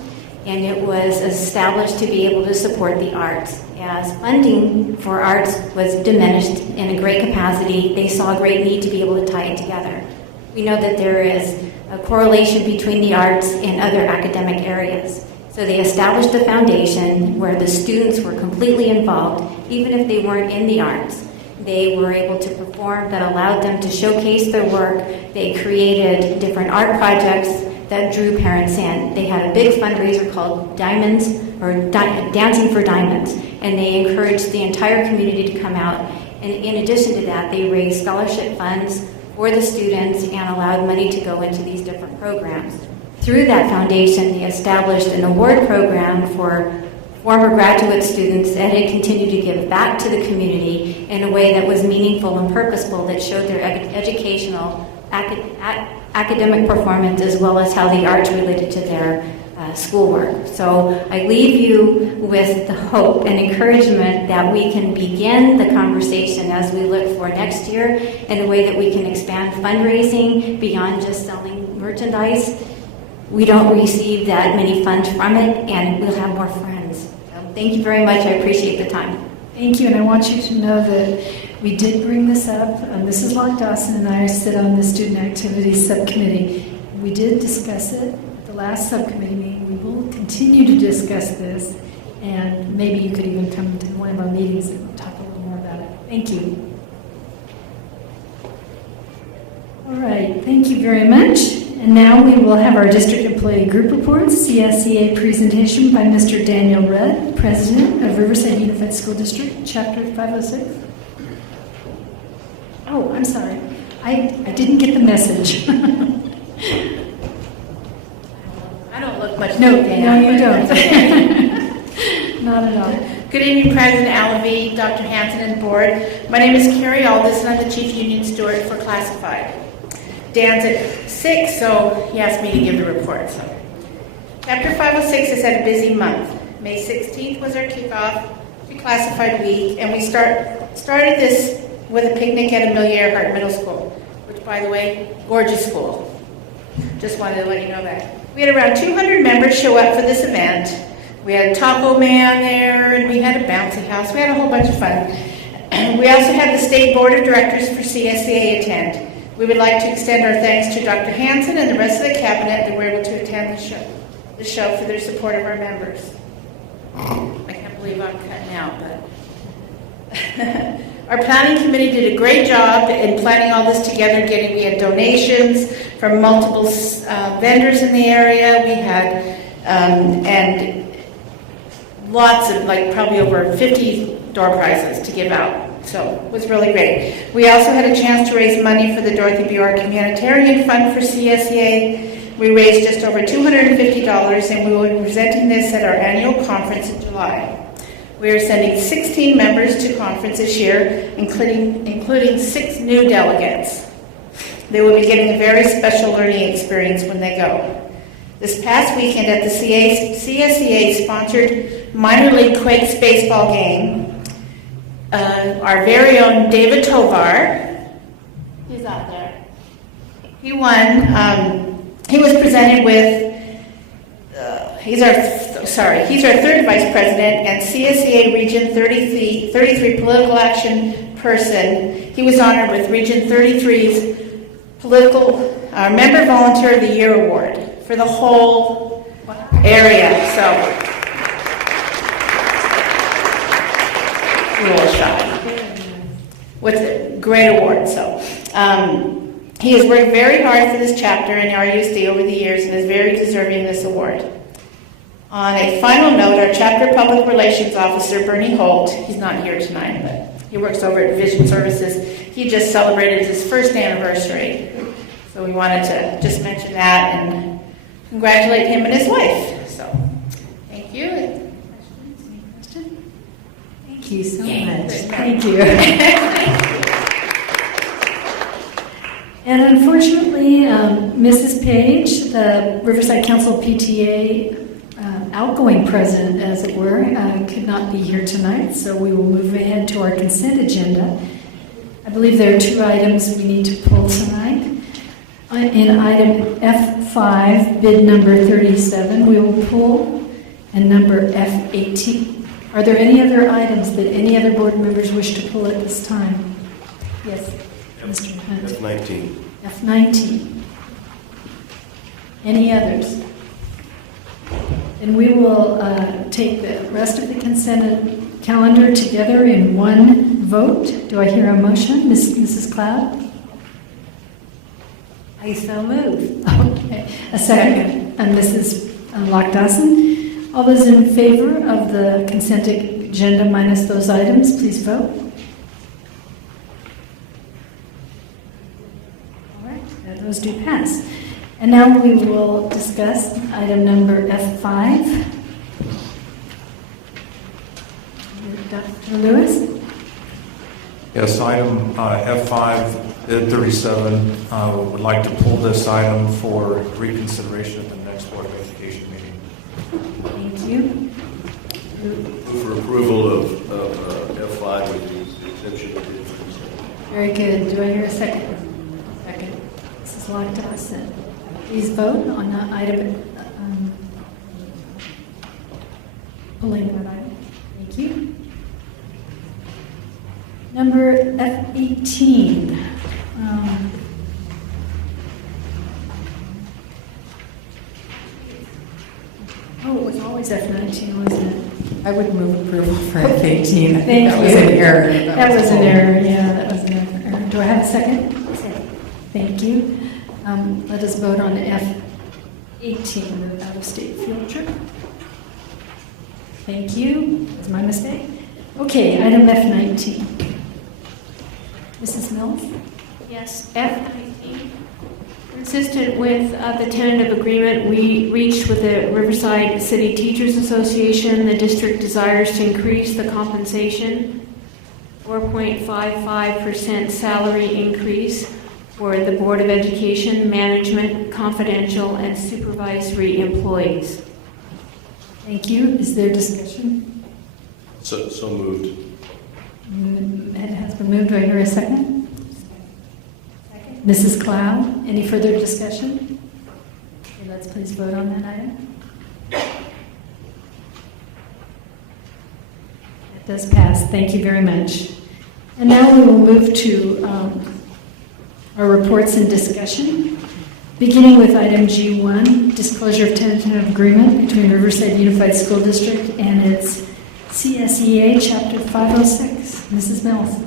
and it was established to be able to support the arts. As funding for arts was diminished in a great capacity, they saw a great need to be able to tie it together. We know that there is a correlation between the arts and other academic areas. So they established a foundation where the students were completely involved, even if they weren't in the arts. They were able to perform that allowed them to showcase their work. They created different art projects that drew parents in. They had a big fundraiser called Diamonds, or Dancing for Diamonds, and they encouraged the entire community to come out. And in addition to that, they raised scholarship funds for the students and allowed money to go into these different programs. Through that foundation, they established an award program for former graduate students that had continued to give back to the community in a way that was meaningful and purposeful, that showed their educational, academic performance, as well as how the arts related to their schoolwork. So I leave you with the hope and encouragement that we can begin the conversation as we look for next year in a way that we can expand fundraising beyond just selling merchandise. We don't receive that many funds from it, and we'll have more friends. So thank you very much. I appreciate the time. Thank you, and I want you to know that we did bring this up. Mrs. Locke Dawson and I sit on the Student Activities Subcommittee. We did discuss it at the last subcommittee meeting. We will continue to discuss this, and maybe you could even come to one of our meetings and talk a little more about it. Thank you. All right, thank you very much. And now we will have our district employee group reports, CSEA presentation by Mr. Daniel Rudd, President of Riverside Unified School District, Chapter 506. Oh, I'm sorry. I didn't get the message. I don't look much No, like no, you don't. Okay. Not at all. Good evening, President Alavi, Dr. Hanson, and board. My name is Carrie Aldis, and I'm the Chief Union Steward for Classified. Dan's sick, so he asked me to give the report. So, Chapter 506 has had a busy month. May 16th was our kickoff to Classified Week, and we started this with a picnic at Amelia Earhart Middle School, which, by the way, gorgeous school. Just wanted to let you know that. We had around 200 members show up for this event. We had a taco man there, and we had a bouncy house. We had a whole bunch of fun. And we also had the State Board of Directors for CSEA attend. We would like to extend our thanks to Dr. Hanson and the rest of the cabinet that were able to attend the show for their support of our members. I can't believe I'm cutting out, but... Our planning committee did a great job in planning all this together. We had donations from multiple vendors in the area. We had, and lots of, like probably over 50 door prizes to give out. So it was really great. We also had a chance to raise money for the Dorothy Bjork Humanitarian Fund for CSEA. We raised just over $250, and we will be presenting this at our annual conference in July. We are sending 16 members to conference this year, including 6 new delegates. They will be getting a very special learning experience when they go. This past weekend at the CSEA-sponsored minor league Quakes baseball game, our very own David Tovar, he's out there, he won. He was presented with, he's our third vice president and CSEA Region 33 political action person. He was honored with Region 33's Member Volunteer of the Year Award for the whole area. So, a little shy. With a great award. So, he has worked very hard for this chapter in RUSD over the years and is very deserving of this award. On a final note, our chapter public relations officer, Bernie Holt, he's not here tonight, but he works over at Division Services. He just celebrated his first anniversary. So we wanted to just mention that and congratulate him and his wife. So, thank you. Any questions? Thank you so much. Thank you. And unfortunately, Mrs. Page, the Riverside Council PTA outgoing president, as it were, could not be here tonight, so we will move ahead to our consent agenda. I believe there are 2 items we need to pull tonight. In item F5, bid number 37, we will pull, and number F18. Are there any other items that any other board members wish to pull at this time? Yes, Mr. Hunt. F19. F19. Any others? And we will take the rest of the consent calendar together in one vote. Do I hear a motion? Mrs. Cloud? I so move. Okay. A second. And Mrs. Lockdawson. All those in favor of the consent agenda minus those items, please vote. All right. Those do pass. And now we will discuss item number F5. Dr. Lewis? Yes, item F5, bid 37. Would like to pull this item for reconsideration at the next Board of Education meeting. Thank you. For approval of F5 with the exception of the Very good. Do I hear a second? Second. Mrs. Lockdawson. Please vote on that item. Pulling that item. Thank you. Number F18. Oh, it was always F19, wasn't it? I would move approval for F18. Thank that you. was an error. That was an error. Yeah, that was an error. Do I have a second? Thank you. Let us vote on F18, the out-of-state field trip. Thank you. That's my mistake. Okay, item F19. Mrs. Mills? Yes, F19. Consistent with the tentative agreement we reached with the Riverside City Teachers Association, the district desires to increase the compensation, 4.55% salary increase for the Board of Education, management, confidential, and supervisory employees. Thank you. Is there discussion? So moved. It has been moved. Do I hear a second? Mrs. Cloud, any further discussion? Okay, let's please vote on that item. It does pass. Thank you very much. And now we will move to our reports and discussion, beginning with item G1, disclosure of tentative agreement between Riverside Unified School District and its CSEA Chapter 506. Mrs. Mills.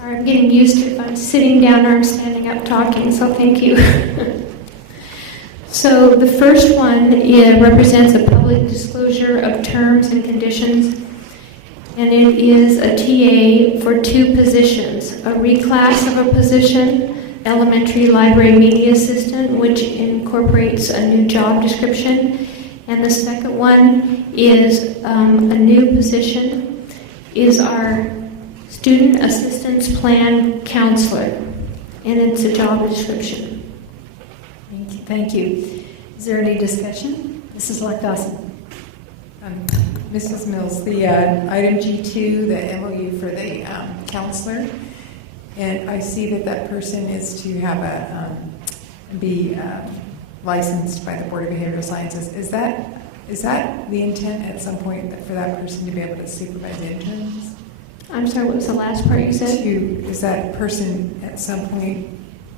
I'm getting used to if I'm sitting down or I'm standing up talking, so thank you. So the first one represents a public disclosure of terms and conditions, and it is a TA for 2 positions, a reclass of a position, elementary library media assistant, which incorporates a new job description, and the second one is a new position, is our Student Assistance Plan Counselor, and it's a job description. Thank you. Is there any discussion? Mrs. Lock-Dawson. Mrs. Mills, the item G2, the MOU for the counselor, and I see that person is to have be licensed by the Board of Behavioral Sciences. Is that the intent at some point for that person to be able to supervise interns? I'm sorry, what was the last part you said? Is that person at some point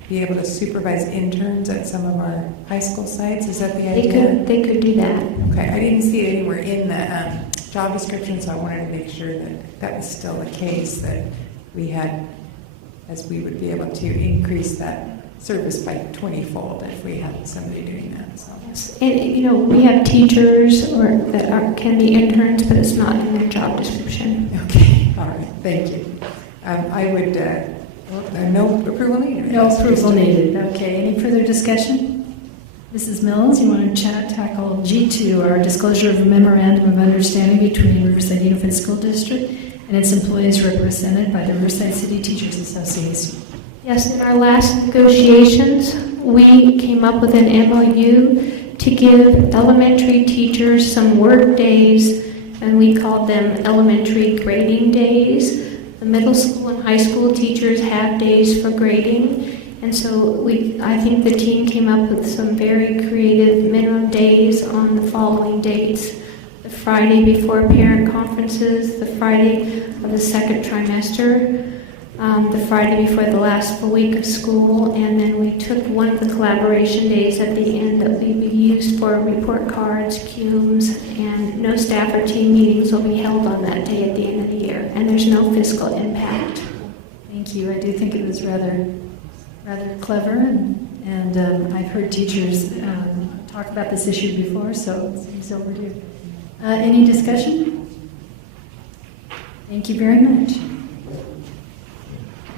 be able to supervise interns at some of our high school sites? Is that the idea? They could do that. Okay, I didn't see it anywhere in the job description, so I wanted to make sure that was still the case, that we had, as we would be able to increase that service by 20-fold if we had somebody doing that. So. And we have teachers that can be interns, but it's not in their job description. Okay, all right, thank you. I would, no approval needed. No approval needed. Okay, any further discussion? Mrs. Mills, you want to tackle G2, our disclosure of a memorandum of understanding between Riverside Unified School District and its employees represented by the Riverside City Teachers Association. Yes, in our last negotiations, we came up with an MOU to give elementary teachers some work days, and we called them elementary grading days. The middle school and high school teachers have days for grading, and so I think the team came up with some very creative minimum days on the following dates: the Friday before parent conferences, the Friday of the second trimester, the Friday before the last full week of school, and then we took one of the collaboration days at the end that will be used for report cards, cumes, and no staff or team meetings will be held on that day at the end of the year, and there's no fiscal impact. Thank you. I do think it was rather clever, and I've heard teachers talk about this issue before, so it seems overdue. Any discussion? Thank you very much.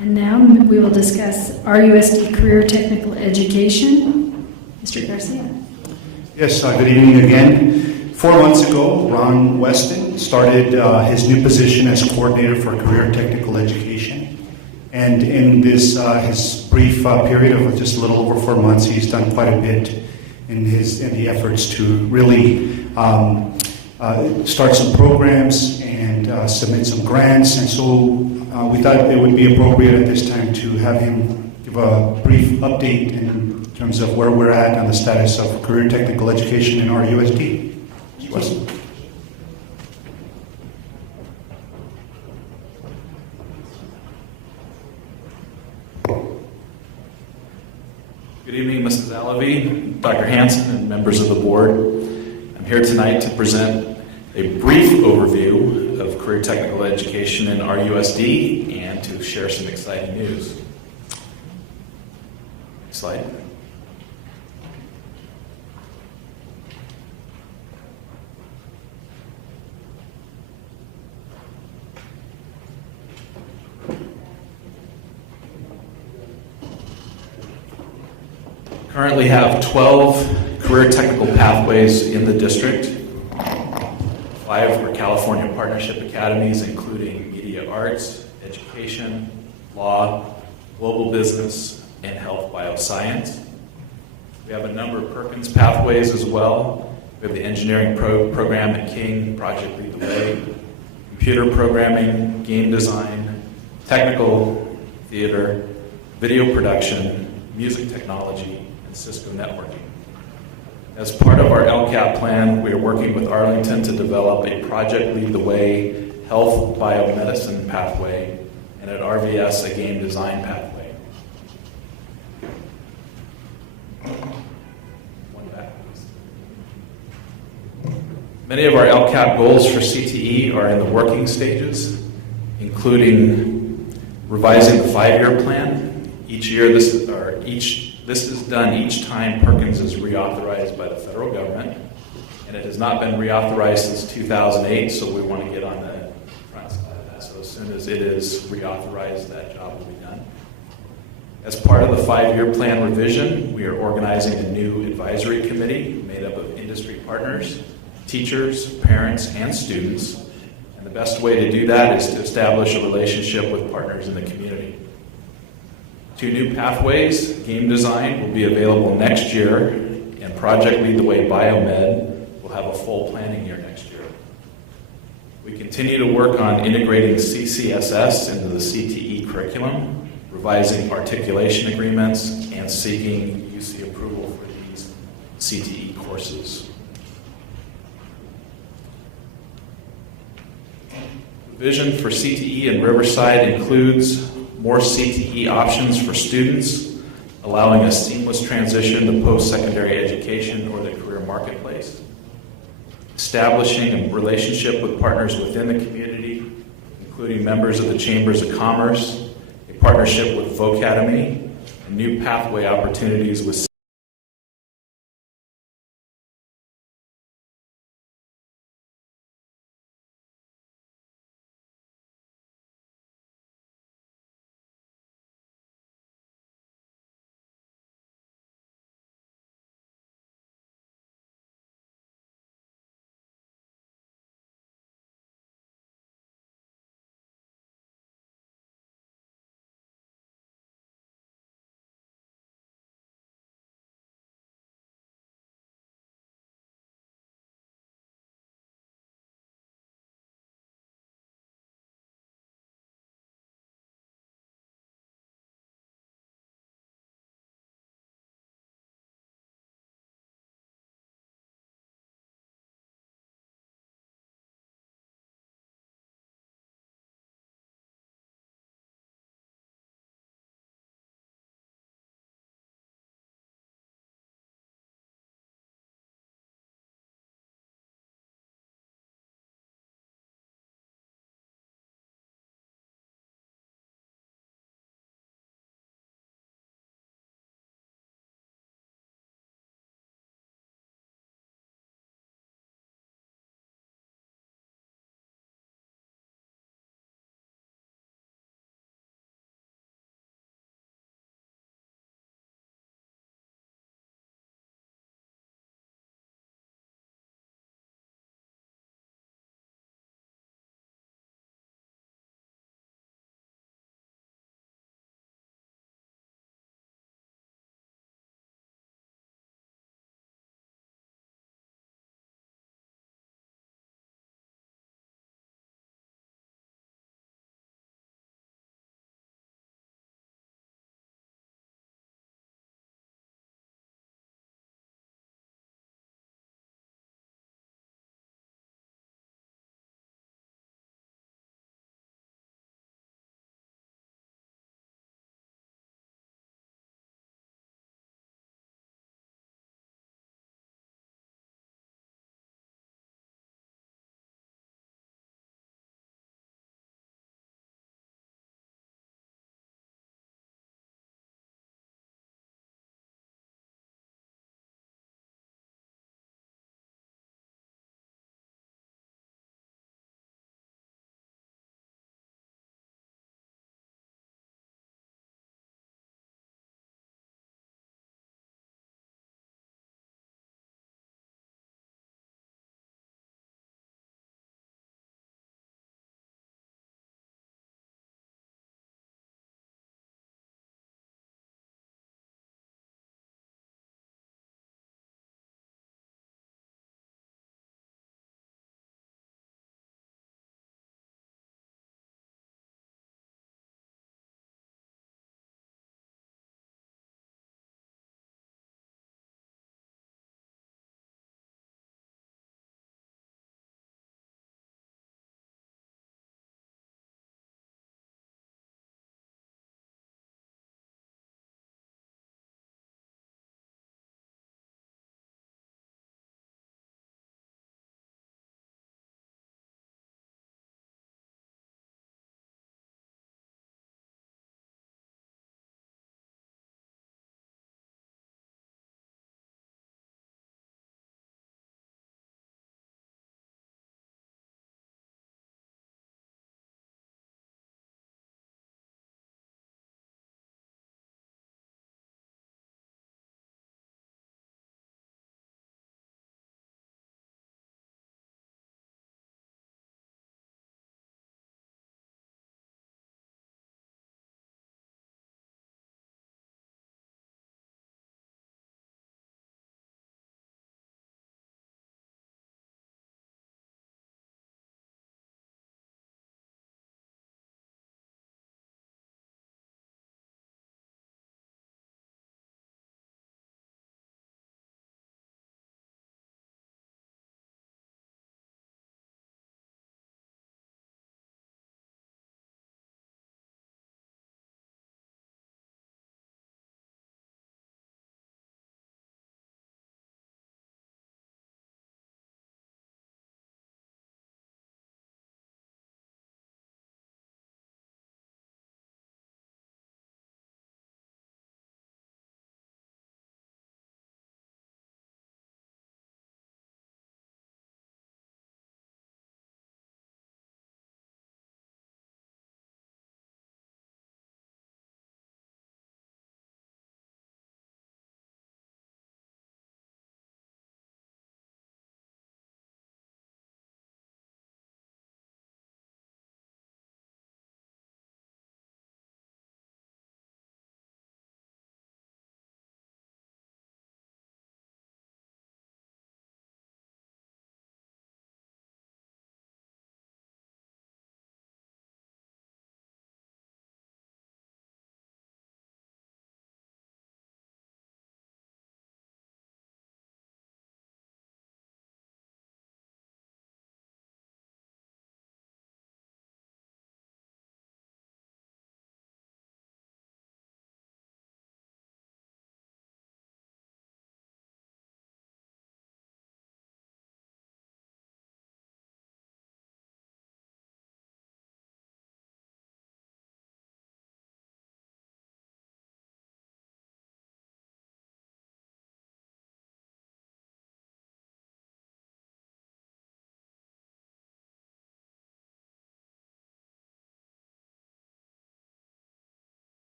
And now we will discuss RUSD Career Technical Education. Mr. Garcia. Yes, good evening again. 4 months ago, Ron Weston started his new position as coordinator for Career Technical Education. And in this his brief period of just a little over 4 months, he's done quite a bit in the efforts to really start some programs and submit some grants. And so we thought it would be appropriate at this time to have him give a brief update in terms of where we're at on the status of career technical education in RUSD. Good evening, Mrs. Alavi, Dr. Hanson, and members of the board. I'm here tonight to present a brief overview of career technical education in RUSD and to share some exciting news. Next slide. Currently have 12 career technical pathways in the district. 5 are California Partnership Academies, including media arts, education, law, global business, and health bioscience. We have a number of Perkins pathways as well. We have the engineering program at King, Project Lead the Way, computer programming, game design, technical theater, video production, music technology, and Cisco networking. As part of our LCAP plan, we are working with Arlington to develop a Project Lead the Way health biomedicine pathway, and at RVS, a game design pathway. One back, please. Many of our LCAP goals for CTE are in the working stages, including revising the 5-year plan. Each year, this is done each time Perkins is reauthorized by the federal government, and it has not been reauthorized since 2008, so we want to get on the front side of that. So as soon as it is reauthorized, that job will be done. As part of the 5-year plan revision, we are organizing a new advisory committee made up of industry partners, teachers, parents, and students, and the best way to do that is to establish a relationship with partners in the community. 2 new pathways, game design, will be available next year, and Project Lead the Way Biomed will have a full planning year next year. We continue to work on integrating CCSS into the CTE curriculum, revising articulation agreements, and seeking UC approval for these CTE courses. The vision for CTE in Riverside includes more CTE options for students, allowing a seamless transition to post-secondary education or the career marketplace, establishing a relationship with partners within the community, including members of the Chambers of Commerce, a partnership with Vocademy, and new pathway opportunities with